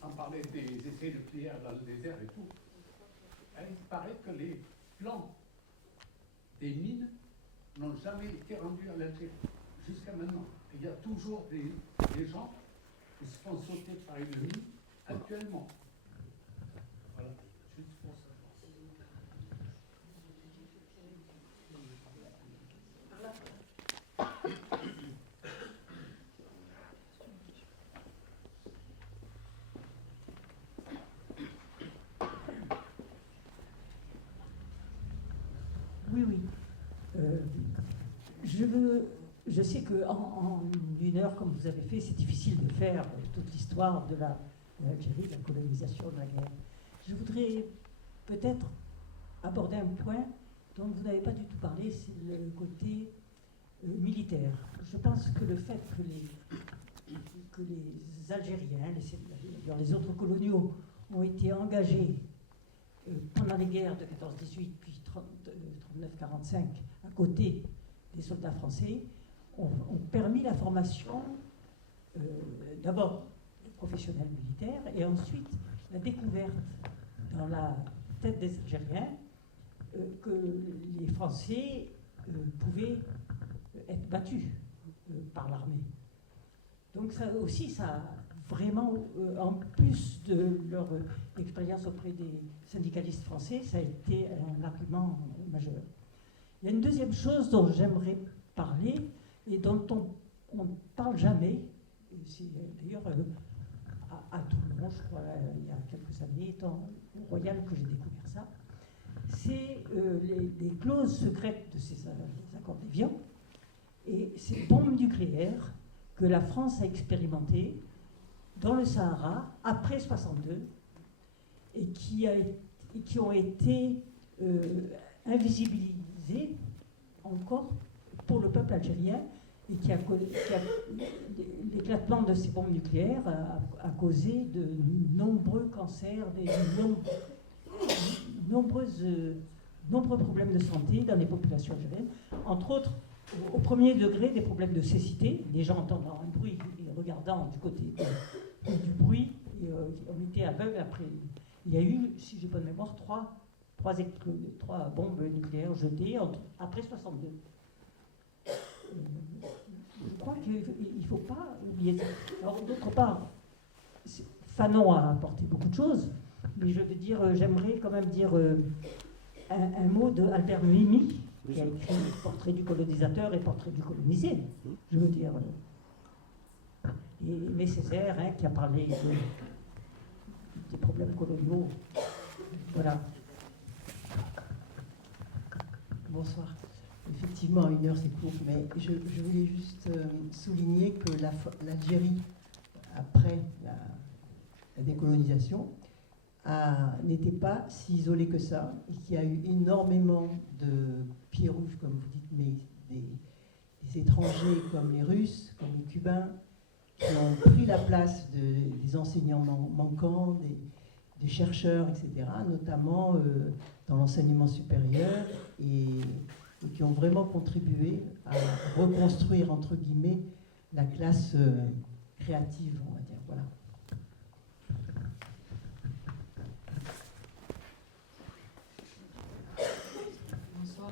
Sans parler des essais nucléaires dans le désert et tout. Et il paraît que les plans des mines n'ont jamais été rendus à l'Algérie, jusqu'à maintenant. Et il y a toujours des gens qui se font sauter par une mine actuellement. Voilà, juste pour ça. Oui. Je sais qu'en une heure, comme vous avez fait, c'est difficile de faire toute l'histoire de l'Algérie, de la colonisation, de la guerre. Je voudrais peut-être aborder un point dont vous n'avez pas du tout parlé, c'est le côté militaire. Je pense que le fait que les Algériens, les autres coloniaux, ont été engagés pendant les guerres de 14-18 puis 39-45 à côté des soldats français ont permis la formation d'abord des professionnels militaires et ensuite la découverte dans la tête des Algériens que les Français pouvaient être battus par l'armée. Donc ça aussi, ça a vraiment, en plus de leur expérience auprès des syndicalistes français, ça a été un argument majeur. Il y a une deuxième chose dont j'aimerais parler et dont on ne parle jamais, c'est d'ailleurs à Toulon, je crois, il y a quelques années, étant au Royal que j'ai découvert ça, c'est les clauses secrètes de ces accords d'Évian et ces bombes nucléaires que la France a expérimentées dans le Sahara après 62 et qui ont été invisibilisées encore pour le peuple algérien et l'éclatement de ces bombes nucléaires a causé de nombreux cancers, nombreux problèmes de santé dans les populations algériennes, entre autres au premier degré des problèmes de cécité, les gens entendant un bruit et regardant du côté du bruit on était aveugle après. Il y a eu, si j'ai bonne mémoire, trois bombes nucléaires jetées après 62. Je crois qu'il ne faut pas oublier ça. Alors, d'autre part, Fanon a apporté beaucoup de choses, mais je veux dire, j'aimerais quand même dire un mot d'Albert Memmi, qui a écrit Portrait du colonisateur et Portrait du colonisé. Je veux dire, et Césaire, hein, qui a parlé des problèmes coloniaux. Voilà. Bonsoir. Effectivement, 1 heure c'est court, mais je voulais juste souligner que l'Algérie, après la décolonisation, n'était pas si isolée que ça, et qu'il y a eu énormément de pieds rouges, comme vous dites, mais des étrangers comme les Russes, comme les Cubains, qui ont pris la place des enseignants manquants, des chercheurs, etc., notamment dans l'enseignement supérieur, et qui ont vraiment contribué à reconstruire, entre guillemets, la classe créative, on va dire. Voilà. Bonsoir.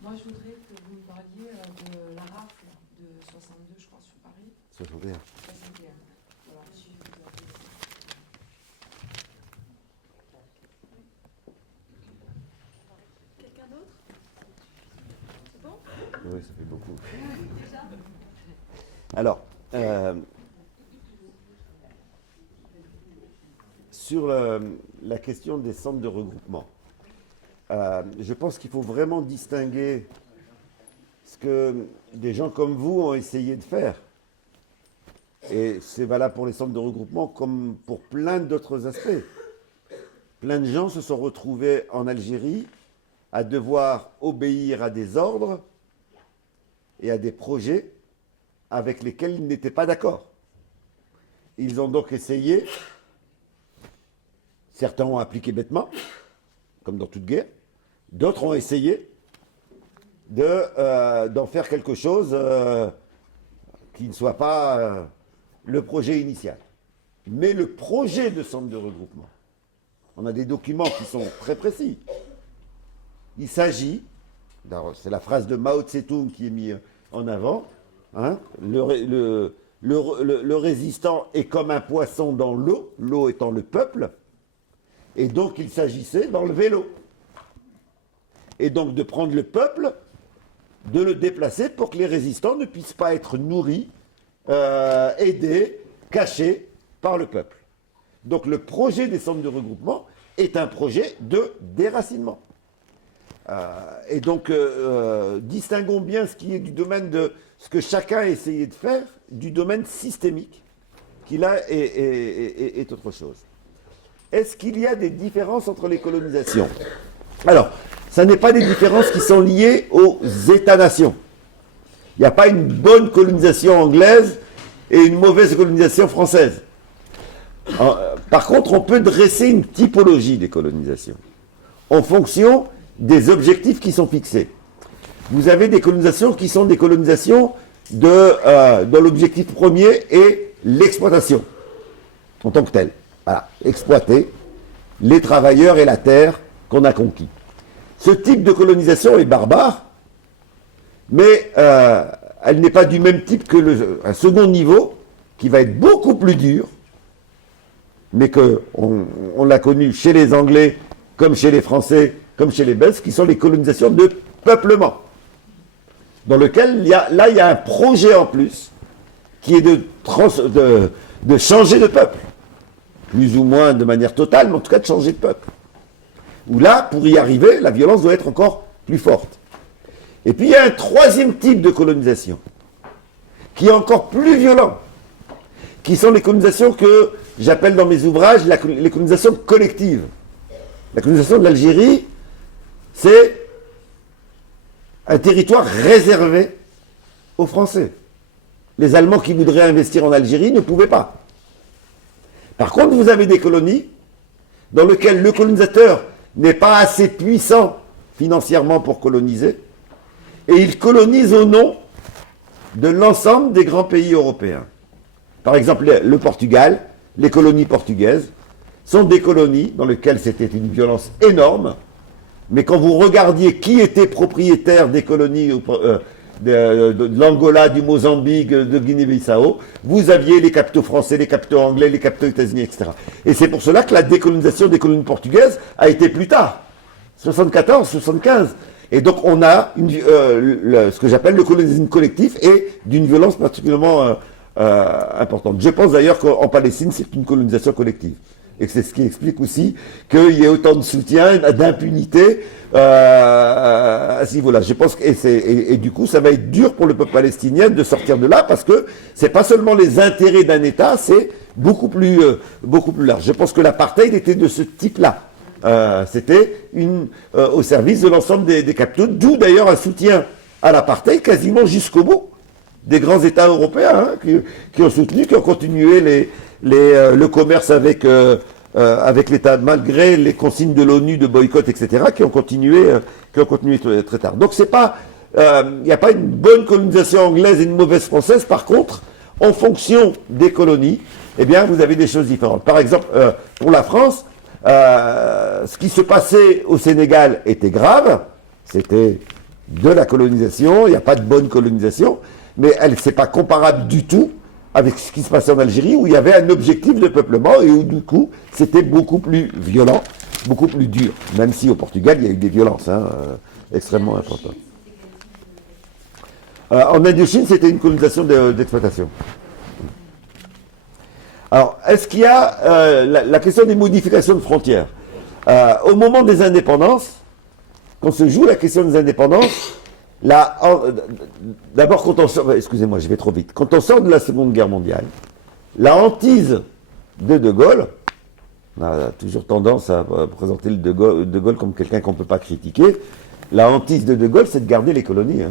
Moi, je voudrais que vous me parliez de la rafle de 62, je crois, sur Paris. 61. 61. Voilà, si vous avez... Quelqu'un d'autre? C'est bon? Oui, ça fait beaucoup. Alors, sur la question des centres de regroupement, je pense qu'il faut vraiment distinguer ce que des gens comme vous ont essayé de faire. Et c'est valable pour les centres de regroupement comme pour plein d'autres aspects. Plein de gens se sont retrouvés en Algérie à devoir obéir à des ordres et à des projets avec lesquels ils n'étaient pas d'accord. Ils ont donc essayé, certains ont appliqué bêtement, comme dans toute guerre, d'autres ont essayé d'en faire quelque chose qui ne soit pas le projet initial. Mais le projet de centre de regroupement, on a des documents qui sont très précis. Il s'agit, c'est la phrase de Mao Tse-tung qui est mise en avant, hein, le résistant est comme un poisson dans l'eau, l'eau étant le peuple, et donc il s'agissait d'enlever l'eau. Et donc de prendre le peuple, de le déplacer pour que les résistants ne puissent pas être nourris, aidés, cachés par le peuple. Donc le projet des centres de regroupement est un projet de déracinement. Et donc, distinguons bien ce qui est du domaine de ce que chacun a essayé de faire, du domaine systémique, qui là est autre chose. Est-ce qu'il y a des différences entre les colonisations? Alors, ça n'est pas des différences qui sont liées aux États-nations. Il n'y a pas une bonne colonisation anglaise et une mauvaise colonisation française. Par contre, on peut dresser une typologie des colonisations en fonction des objectifs qui sont fixés. Vous avez des colonisations qui sont des colonisations dont l'objectif premier est l'exploitation en tant que telle. Voilà, exploiter les travailleurs et la terre qu'on a conquis. Ce type de colonisation est barbare, mais elle n'est pas du même type que un second niveau qui va être beaucoup plus dur, mais qu'on l'a connu chez les Anglais, comme chez les Français, comme chez les Belges, qui sont les colonisations de peuplement, dans lequel il y a un projet en plus qui est de changer de peuple, plus ou moins de manière totale, mais en tout cas de changer de peuple. Où là, pour y arriver, la violence doit être encore plus forte. Et puis il y a un troisième type de colonisation, qui est encore plus violent, qui sont les colonisations que j'appelle dans mes ouvrages les colonisations collectives. La colonisation de l'Algérie, c'est un territoire réservé aux Français. Les Allemands qui voudraient investir en Algérie ne pouvaient pas. Par contre, vous avez des colonies dans lesquelles le colonisateur n'est pas assez puissant financièrement pour coloniser, et il colonise au nom de l'ensemble des grands pays européens. Par exemple, le Portugal, les colonies portugaises, sont des colonies dans lesquelles c'était une violence énorme, mais quand vous regardiez qui était propriétaire des colonies de l'Angola, du Mozambique, de Guinée-Bissau, vous aviez les capitaux français, les capitaux anglais, les capitaux états-unis, etc. Et c'est pour cela que la décolonisation des colonies portugaises a été plus tard, 74, 75. Et donc on a ce que j'appelle le colonialisme collectif et d'une violence particulièrement importante. Je pense d'ailleurs qu'en Palestine, c'est une colonisation collective. Et c'est ce qui explique aussi qu'il y ait autant de soutien, d'impunité à ce niveau-là. Je pense que, et du coup, ça va être dur pour le peuple palestinien de sortir de là, parce que c'est pas seulement les intérêts d'un État, c'est beaucoup plus large. Je pense que l'apartheid était de ce type-là. C'était au service de l'ensemble des capitaux, d'où d'ailleurs un soutien à l'apartheid quasiment jusqu'au bout des grands États européens qui ont soutenu, qui ont continué le commerce avec l'État, malgré les consignes de l'ONU de boycott, etc., qui ont continué très tard. Donc c'est pas, il n'y a pas une bonne colonisation anglaise et une mauvaise française. Par contre, en fonction des colonies, eh bien, vous avez des choses différentes. Par exemple, pour la France, ce qui se passait au Sénégal était grave. C'était de la colonisation. Il n'y a pas de bonne colonisation, mais c'est pas comparable du tout avec ce qui se passait en Algérie, où il y avait un objectif de peuplement et où, du coup, c'était beaucoup plus violent, beaucoup plus dur. Même si au Portugal, il y a eu des violences extrêmement importantes. En Indochine, c'était une colonisation d'exploitation. Alors, est-ce qu'il y a la question des modifications de frontières? Au moment des indépendances, quand se joue la question des indépendances, d'abord, quand on sort, excusez-moi, je vais trop vite. Quand on sort de la Seconde Guerre mondiale, la hantise de De Gaulle, on a toujours tendance à présenter De Gaulle comme quelqu'un qu'on ne peut pas critiquer. La hantise de Gaulle, c'est de garder les colonies.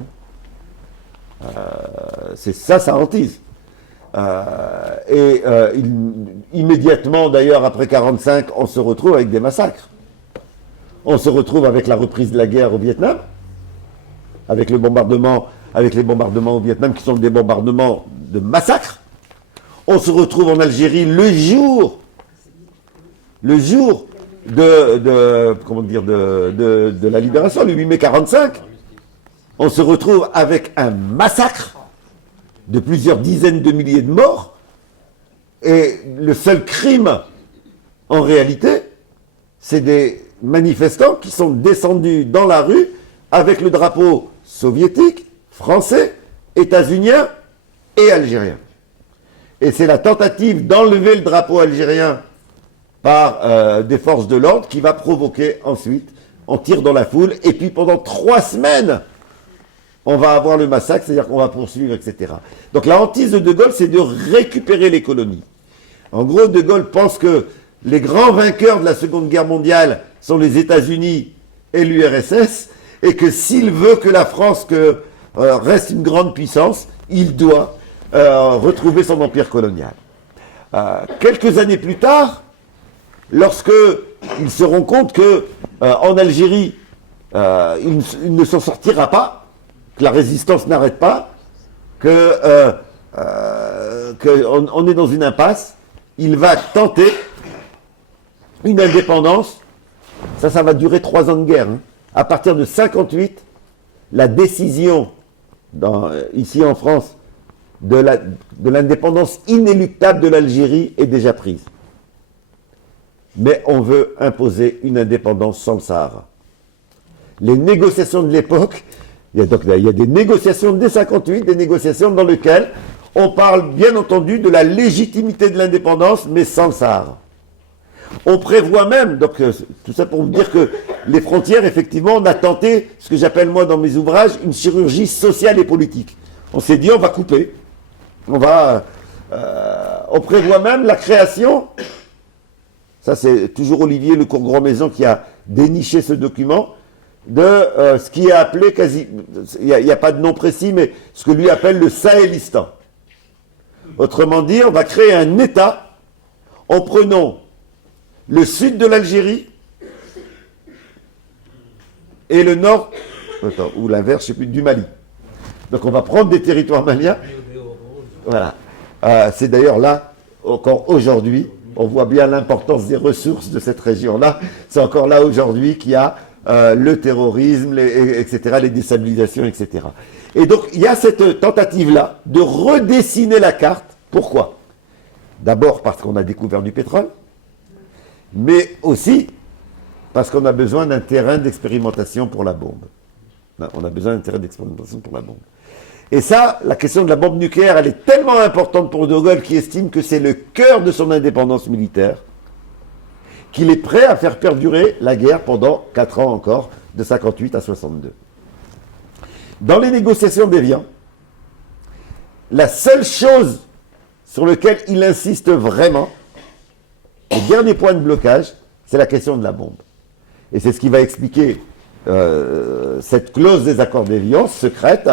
C'est ça, sa hantise. Immédiatement, d'ailleurs, après 1945, on se retrouve avec des massacres. On se retrouve avec la reprise de la guerre au Vietnam, avec les bombardements au Vietnam qui sont des bombardements de massacres. On se retrouve en Algérie le jour de la libération, le 8 mai 1945. On se retrouve avec un massacre de plusieurs dizaines de milliers de morts. Et le seul crime, en réalité, c'est des manifestants qui sont descendus dans la rue avec le drapeau soviétique, français, états-unien et algérien. Et c'est la tentative d'enlever le drapeau algérien par des forces de l'ordre qui va provoquer ensuite, on tire dans la foule, et puis pendant 3 semaines, on va avoir le massacre, c'est-à-dire qu'on va poursuivre, etc. Donc la hantise de Gaulle, c'est de récupérer les colonies. En gros, De Gaulle pense que les grands vainqueurs de la Seconde Guerre mondiale sont les États-Unis et l'URSS, et que s'il veut que la France reste une grande puissance, il doit retrouver son empire colonial. Quelques années plus tard, lorsque ils se rendent compte que en Algérie, il ne s'en sortira pas, que la résistance n'arrête pas, qu'on est dans une impasse, il va tenter une indépendance. Ça va durer 3 ans de guerre. À partir de 1958, la décision, ici en France, de l'indépendance inéluctable de l'Algérie est déjà prise. Mais on veut imposer une indépendance sans le Sahara. Les négociations de l'époque, il y a des négociations dès 1958, des négociations dans lesquelles on parle bien entendu de la légitimité de l'indépendance, mais sans le Sahara. On prévoit même, donc tout ça pour vous dire que les frontières, effectivement, on a tenté, ce que j'appelle moi dans mes ouvrages, une chirurgie sociale et politique. On s'est dit, on va couper. On prévoit même la création, ça c'est toujours Olivier Lecourt-Grand-Maison qui a déniché ce document, de ce qui est appelé quasi, il n'y a pas de nom précis, mais ce que lui appelle le Sahélistan. Autrement dit, on va créer un État en prenant le sud de l'Algérie et le nord, ou l'inverse, je ne sais plus, du Mali. Donc on va prendre des territoires maliens. Voilà. C'est d'ailleurs là encore aujourd'hui. On voit bien l'importance des ressources de cette région-là. C'est encore là aujourd'hui qu'il y a le terrorisme, etc., les déstabilisations, etc. Et donc, il y a cette tentative-là de redessiner la carte. Pourquoi? D'abord parce qu'on a découvert du pétrole, mais aussi parce qu'on a besoin d'un terrain d'expérimentation pour la bombe. On a besoin d'un terrain d'expérimentation pour la bombe. Et ça, la question de la bombe nucléaire, elle est tellement importante pour De Gaulle qui estime que c'est le cœur de son indépendance militaire, qu'il est prêt à faire perdurer la guerre pendant 4 ans encore, de 58 à 62. Dans les négociations d'Évian, la seule chose sur laquelle il insiste vraiment, le dernier point de blocage, c'est la question de la bombe. Et c'est ce qui va expliquer cette clause des accords d'Évian secrète,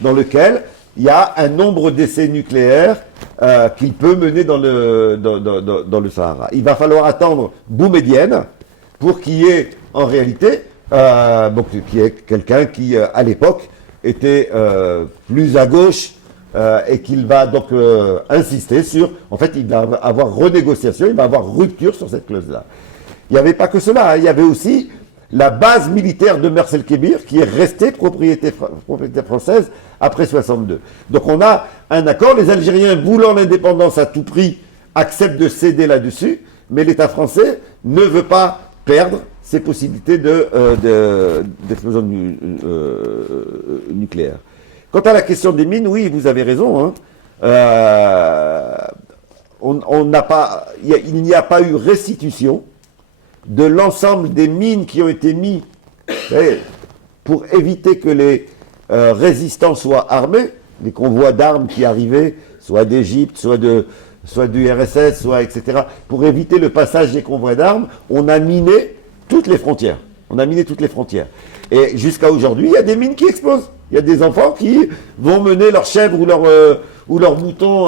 dans lequel il y a un nombre d'essais nucléaires qu'il peut mener dans le Sahara. Il va falloir attendre Boumedienne pour qu'il y ait en réalité qu'il y ait quelqu'un qui, à l'époque, était plus à gauche et qu'il va donc insister sur... En fait, il va avoir renégociation, il va avoir rupture sur cette clause-là. Il n'y avait pas que cela, hein, il y avait aussi la base militaire de Mers el-Kébir qui est restée propriété française après 62. Donc on a un accord, les Algériens voulant l'indépendance à tout prix acceptent de céder là-dessus, mais l'État français ne veut pas perdre ses possibilités d'explosion nucléaire. Quant à la question des mines, oui, vous avez raison. Hein. Il n'y a pas eu restitution de l'ensemble des mines qui ont été mises pour éviter que les résistants soient armés, les convois d'armes qui arrivaient, soit d'Égypte, soit du RSS, soit etc. Pour éviter le passage des convois d'armes, on a miné toutes les frontières. Et jusqu'à aujourd'hui, il y a des mines qui explosent. Il y a des enfants qui vont mener leurs chèvres ou leurs moutons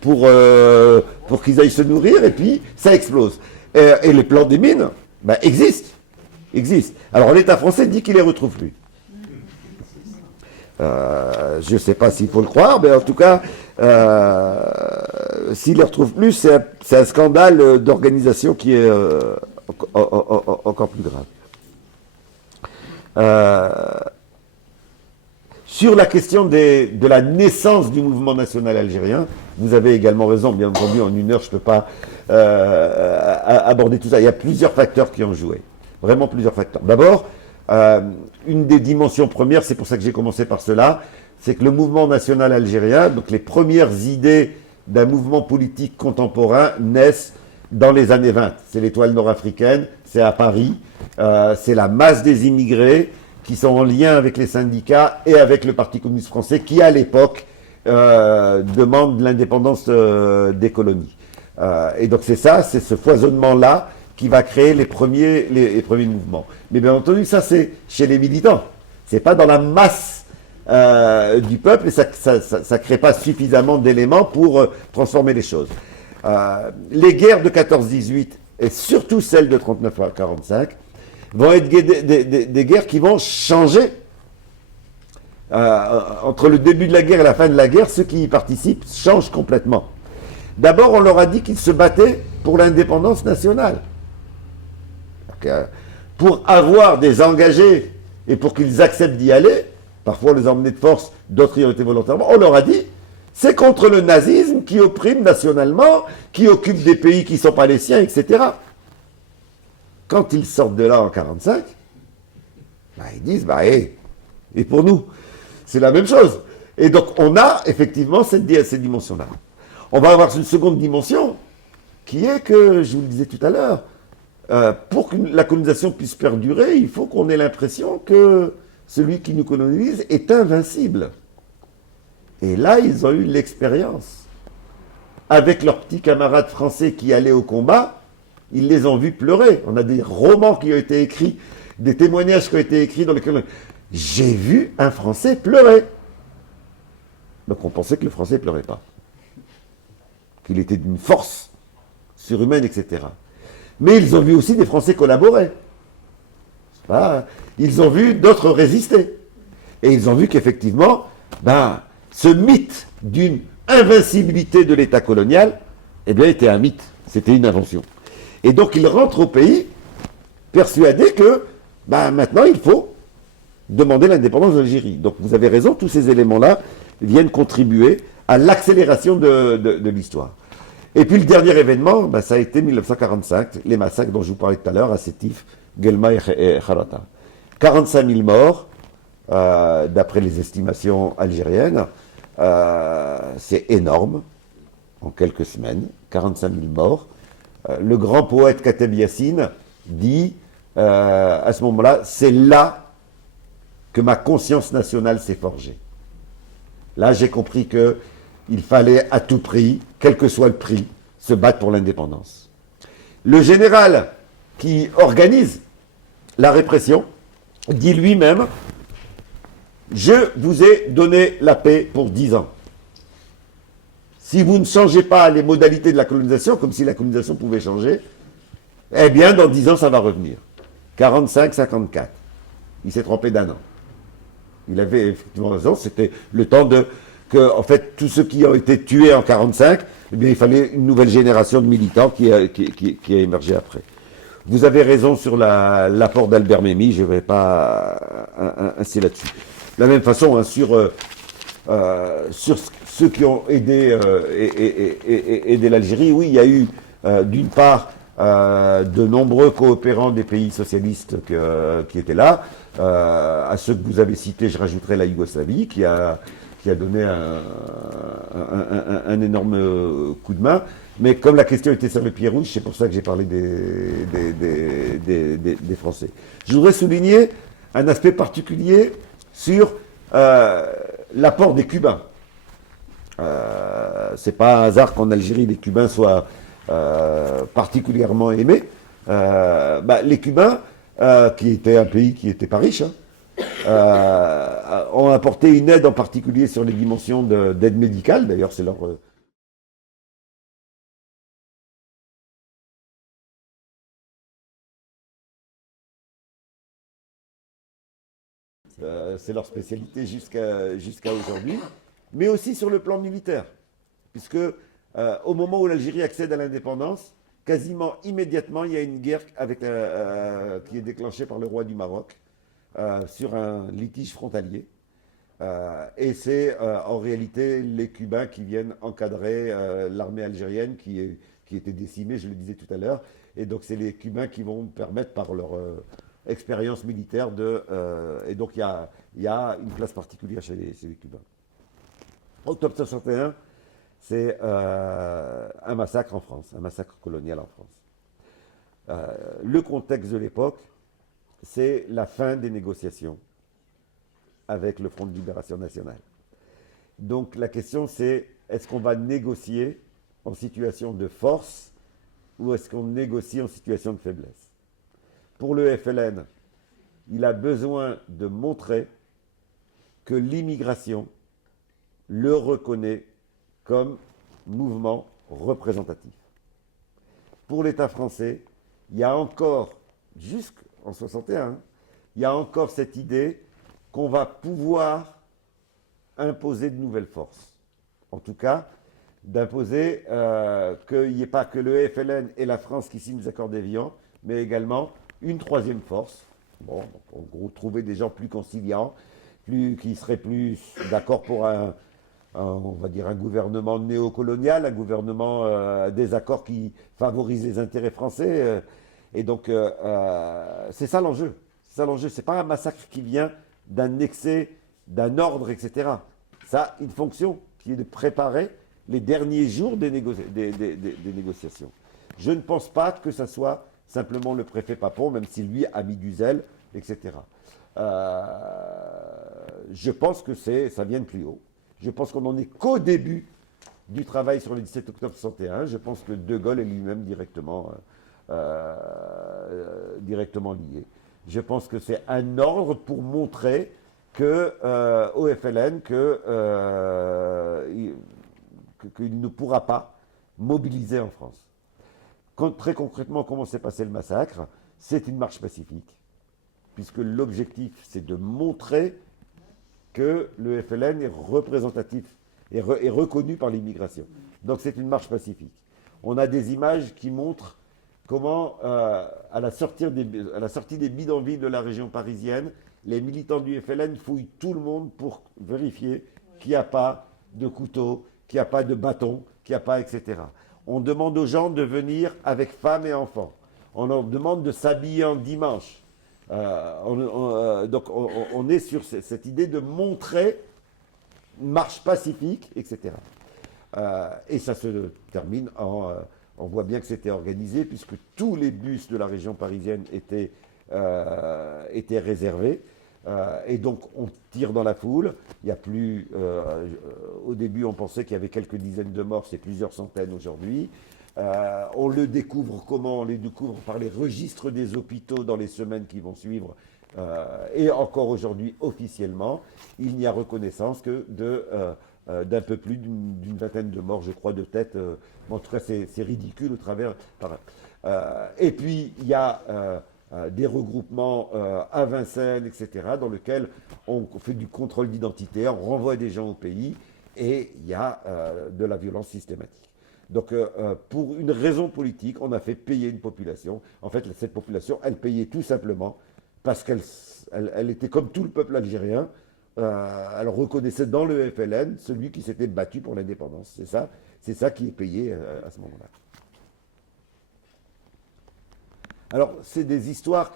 pour qu'ils aillent se nourrir, et puis ça explose. Et les plans des mines existent. Alors l'État français dit qu'il les retrouve plus. Je ne sais pas s'il faut le croire, mais en tout cas, s'il les retrouve plus, c'est un scandale d'organisation qui est encore plus grave. Sur la question de la naissance du mouvement national algérien, vous avez également raison, bien entendu, en une heure, je ne peux pas aborder tout ça. Il y a plusieurs facteurs qui ont joué, vraiment plusieurs facteurs. D'abord, une des dimensions premières, c'est pour ça que j'ai commencé par cela, c'est que le mouvement national algérien, donc les premières idées d'un mouvement politique contemporain naissent dans les années 20. C'est l'étoile nord-africaine, c'est à Paris, c'est la masse des immigrés qui sont en lien avec les syndicats et avec le Parti communiste français qui, à l'époque, demande l'indépendance des colonies. Et donc c'est ce foisonnement-là qui va créer les premiers mouvements. Mais bien entendu, ça c'est chez les militants. C'est pas dans la masse du peuple et ça ne crée pas suffisamment d'éléments pour transformer les choses. Les guerres de 14-18 et surtout celles de 39 à 45 vont être des guerres qui vont changer. Entre le début de la guerre et la fin de la guerre, ceux qui y participent changent complètement. D'abord, on leur a dit qu'ils se battaient pour l'indépendance nationale. Donc, pour avoir des engagés et pour qu'ils acceptent d'y aller, parfois on les a emmenés de force, d'autres y ont été volontairement, on leur a dit c'est contre le nazisme qui opprime nationalement, qui occupe des pays qui ne sont pas les siens, etc. Quand ils sortent de là en 1945, ils disent et pour nous, c'est la même chose. Et donc on a effectivement cette dimension-là. On va avoir une seconde dimension qui est que, je vous le disais tout à l'heure, pour que la colonisation puisse perdurer, il faut qu'on ait l'impression que celui qui nous colonise est invincible. Et là, ils ont eu l'expérience. Avec leurs petits camarades français qui allaient au combat, ils les ont vus pleurer. On a des romans qui ont été écrits, des témoignages qui ont été écrits dans lesquels j'ai vu un Français pleurer. Donc on pensait que le Français ne pleurait pas. Qu'il était d'une force surhumaine, etc. Mais ils ont vu aussi des Français collaborer. Ils ont vu d'autres résister. Et ils ont vu qu'effectivement, ce mythe d'une invincibilité de l'État colonial, eh bien, était un mythe. C'était une invention. Et donc, il rentre au pays persuadé que maintenant, il faut demander l'indépendance de l'Algérie. Donc, vous avez raison, tous ces éléments-là viennent contribuer à l'accélération de l'histoire. Et puis, le dernier événement, ça a été 1945, les massacres dont je vous parlais tout à l'heure, à Sétif, Guelma et Kharata. 45 000 morts, d'après les estimations algériennes. C'est énorme, en quelques semaines, 45 000 morts. Le grand poète Kateb Yassine dit, à ce moment-là, c'est là que ma conscience nationale s'est forgée. Là, j'ai compris qu'il fallait à tout prix, quel que soit le prix, se battre pour l'indépendance. Le général qui organise la répression dit lui-même, je vous ai donné la paix pour 10 ans. Si vous ne changez pas les modalités de la colonisation, comme si la colonisation pouvait changer, eh bien, dans 10 ans, ça va revenir. 45-54. Il s'est trompé d'un an. Il avait effectivement raison, c'était le temps que, en fait, tous ceux qui ont été tués en 45, eh bien, il fallait une nouvelle génération de militants qui a émergé après. Vous avez raison sur l'apport d'Albert Memmi, je ne vais pas insister là-dessus. De la même façon, sur ceux qui ont aidé l'Algérie, oui, il y a eu, d'une part, de nombreux coopérants des pays socialistes qui étaient là. À ceux que vous avez cités, je rajouterai la Yougoslavie, qui a donné un énorme coup de main. Mais comme la question était sur le pied rouge, c'est pour ça que j'ai parlé des Français. Je voudrais souligner un aspect particulier sur l'apport des Cubains. C'est pas un hasard qu'en Algérie, les Cubains soient particulièrement aimés. Les Cubains, qui étaient un pays qui n'était pas riche, ont apporté une aide en particulier sur les dimensions d'aide médicale. D'ailleurs, c'est leur... c'est leur spécialité jusqu'à aujourd'hui, mais aussi sur le plan militaire, puisque au moment où l'Algérie accède à l'indépendance, quasiment immédiatement, il y a une guerre qui est déclenchée par le roi du Maroc sur un litige frontalier. Et c'est en réalité les Cubains qui viennent encadrer l'armée algérienne qui était décimée, je le disais tout à l'heure. Et donc c'est les Cubains qui vont permettre par leur expérience militaire et donc il y a une place particulière chez les Cubains. Octobre 61, c'est un massacre en France, un massacre colonial en France. Le contexte de l'époque, c'est la fin des négociations avec le Front de Libération Nationale. Donc la question c'est, est-ce qu'on va négocier en situation de force ou est-ce qu'on négocie en situation de faiblesse? Pour le FLN, il a besoin de montrer que l'immigration le reconnaît comme mouvement représentatif. Pour l'État français, il y a encore, jusqu'en 61, il y a encore cette idée qu'on va pouvoir imposer de nouvelles forces. En tout cas, d'imposer qu'il n'y ait pas que le FLN et la France qui signent des accords d'Évian, mais également une troisième force. Bon, en gros, trouver des gens plus conciliants, qui seraient plus d'accord pour on va dire un gouvernement néocolonial, un gouvernement des accords qui favorise les intérêts français. Et donc, c'est ça l'enjeu. C'est ça l'enjeu. C'est pas un massacre qui vient d'un excès, d'un ordre, etc. Ça a une fonction qui est de préparer les derniers jours des négociations. Je ne pense pas que ça soit simplement le préfet Papon, même si lui a mis du zèle, etc. Je pense que ça vient de plus haut. Je pense qu'on n'en est qu'au début du travail sur le 17 octobre 61. Je pense que De Gaulle est lui-même directement lié. Je pense que c'est un ordre pour montrer au FLN qu'il ne pourra pas mobiliser en France. Très concrètement, comment s'est passé le massacre? C'est une marche pacifique, puisque l'objectif, c'est de montrer que le FLN est représentatif est reconnue par l'immigration. Donc c'est une marche pacifique. On a des images qui montrent comment, à la sortie des bidonvilles de la région parisienne, les militants du FLN fouillent tout le monde pour vérifier qu'il n'y a pas de couteau, qu'il n'y a pas de bâton, qu'il n'y a pas, etc. On demande aux gens de venir avec femmes et enfants. On leur demande de s'habiller en dimanche. Donc on est sur cette idée de montrer une marche pacifique, etc. Et ça se termine on voit bien que c'était organisé puisque tous les bus de la région parisienne étaient réservés. Et donc on tire dans la foule. Il y a plus. Au début, on pensait qu'il y avait quelques dizaines de morts, c'est plusieurs centaines aujourd'hui. On le découvre comment? On les découvre par les registres des hôpitaux dans les semaines qui vont suivre. Et encore aujourd'hui, officiellement, il n'y a reconnaissance que d'un peu plus d'une vingtaine de morts, je crois, de tête. En tout cas, c'est ridicule au travers. Et puis, il y a des regroupements à Vincennes, etc., dans lesquels on fait du contrôle d'identité, on renvoie des gens au pays, et il y a de la violence systématique. Donc, pour une raison politique, on a fait payer une population. En fait, cette population, elle payait tout simplement parce qu'elle était comme tout le peuple algérien. Elle reconnaissait dans le FLN celui qui s'était battu pour l'indépendance. C'est ça qui est payé à ce moment-là. Alors, c'est des histoires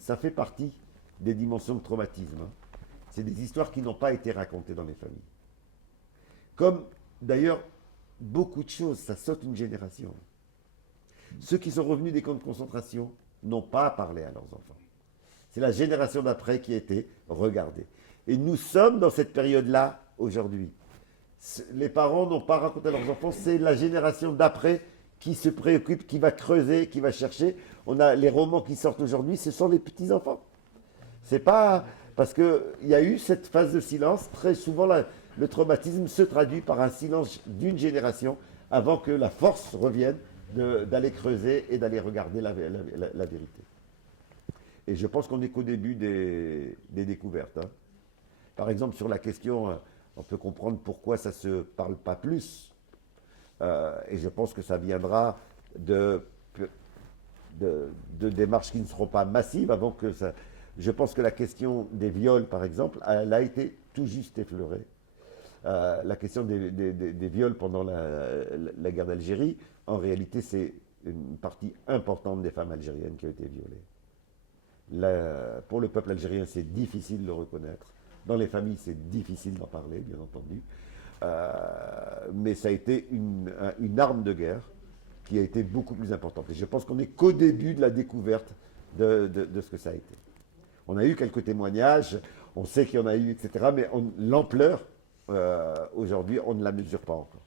ça fait partie des dimensions de traumatisme. Hein. C'est des histoires qui n'ont pas été racontées dans les familles. Comme, d'ailleurs, beaucoup de choses, ça saute une génération. Ceux qui sont revenus des camps de concentration n'ont pas parlé à leurs enfants. C'est la génération d'après qui a été regardée. Et nous sommes dans cette période-là aujourd'hui. Les parents n'ont pas raconté à leurs enfants, c'est la génération d'après qui se préoccupe, qui va creuser, qui va chercher. On a les romans qui sortent aujourd'hui, ce sont les petits-enfants. C'est pas... Parce qu'il y a eu cette phase de silence, très souvent le traumatisme se traduit par un silence d'une génération avant que la force revienne d'aller creuser et d'aller regarder la vérité. Et je pense qu'on n'est qu'au début des découvertes. Hein. Par exemple, sur la question, on peut comprendre pourquoi ça ne se parle pas plus. Et je pense que ça viendra de démarches qui ne seront pas massives avant que ça... Je pense que la question des viols, par exemple, elle a été tout juste effleurée. La question des viols pendant la guerre d'Algérie, en réalité, c'est une partie importante des femmes algériennes qui ont été violées. Pour le peuple algérien, c'est difficile de le reconnaître. Dans les familles, c'est difficile d'en parler, bien entendu. Mais ça a été une arme de guerre qui a été beaucoup plus importante. Et je pense qu'on n'est qu'au début de la découverte de ce que ça a été. On a eu quelques témoignages, on sait qu'il y en a eu, etc. Mais l'ampleur, aujourd'hui, on ne la mesure pas encore.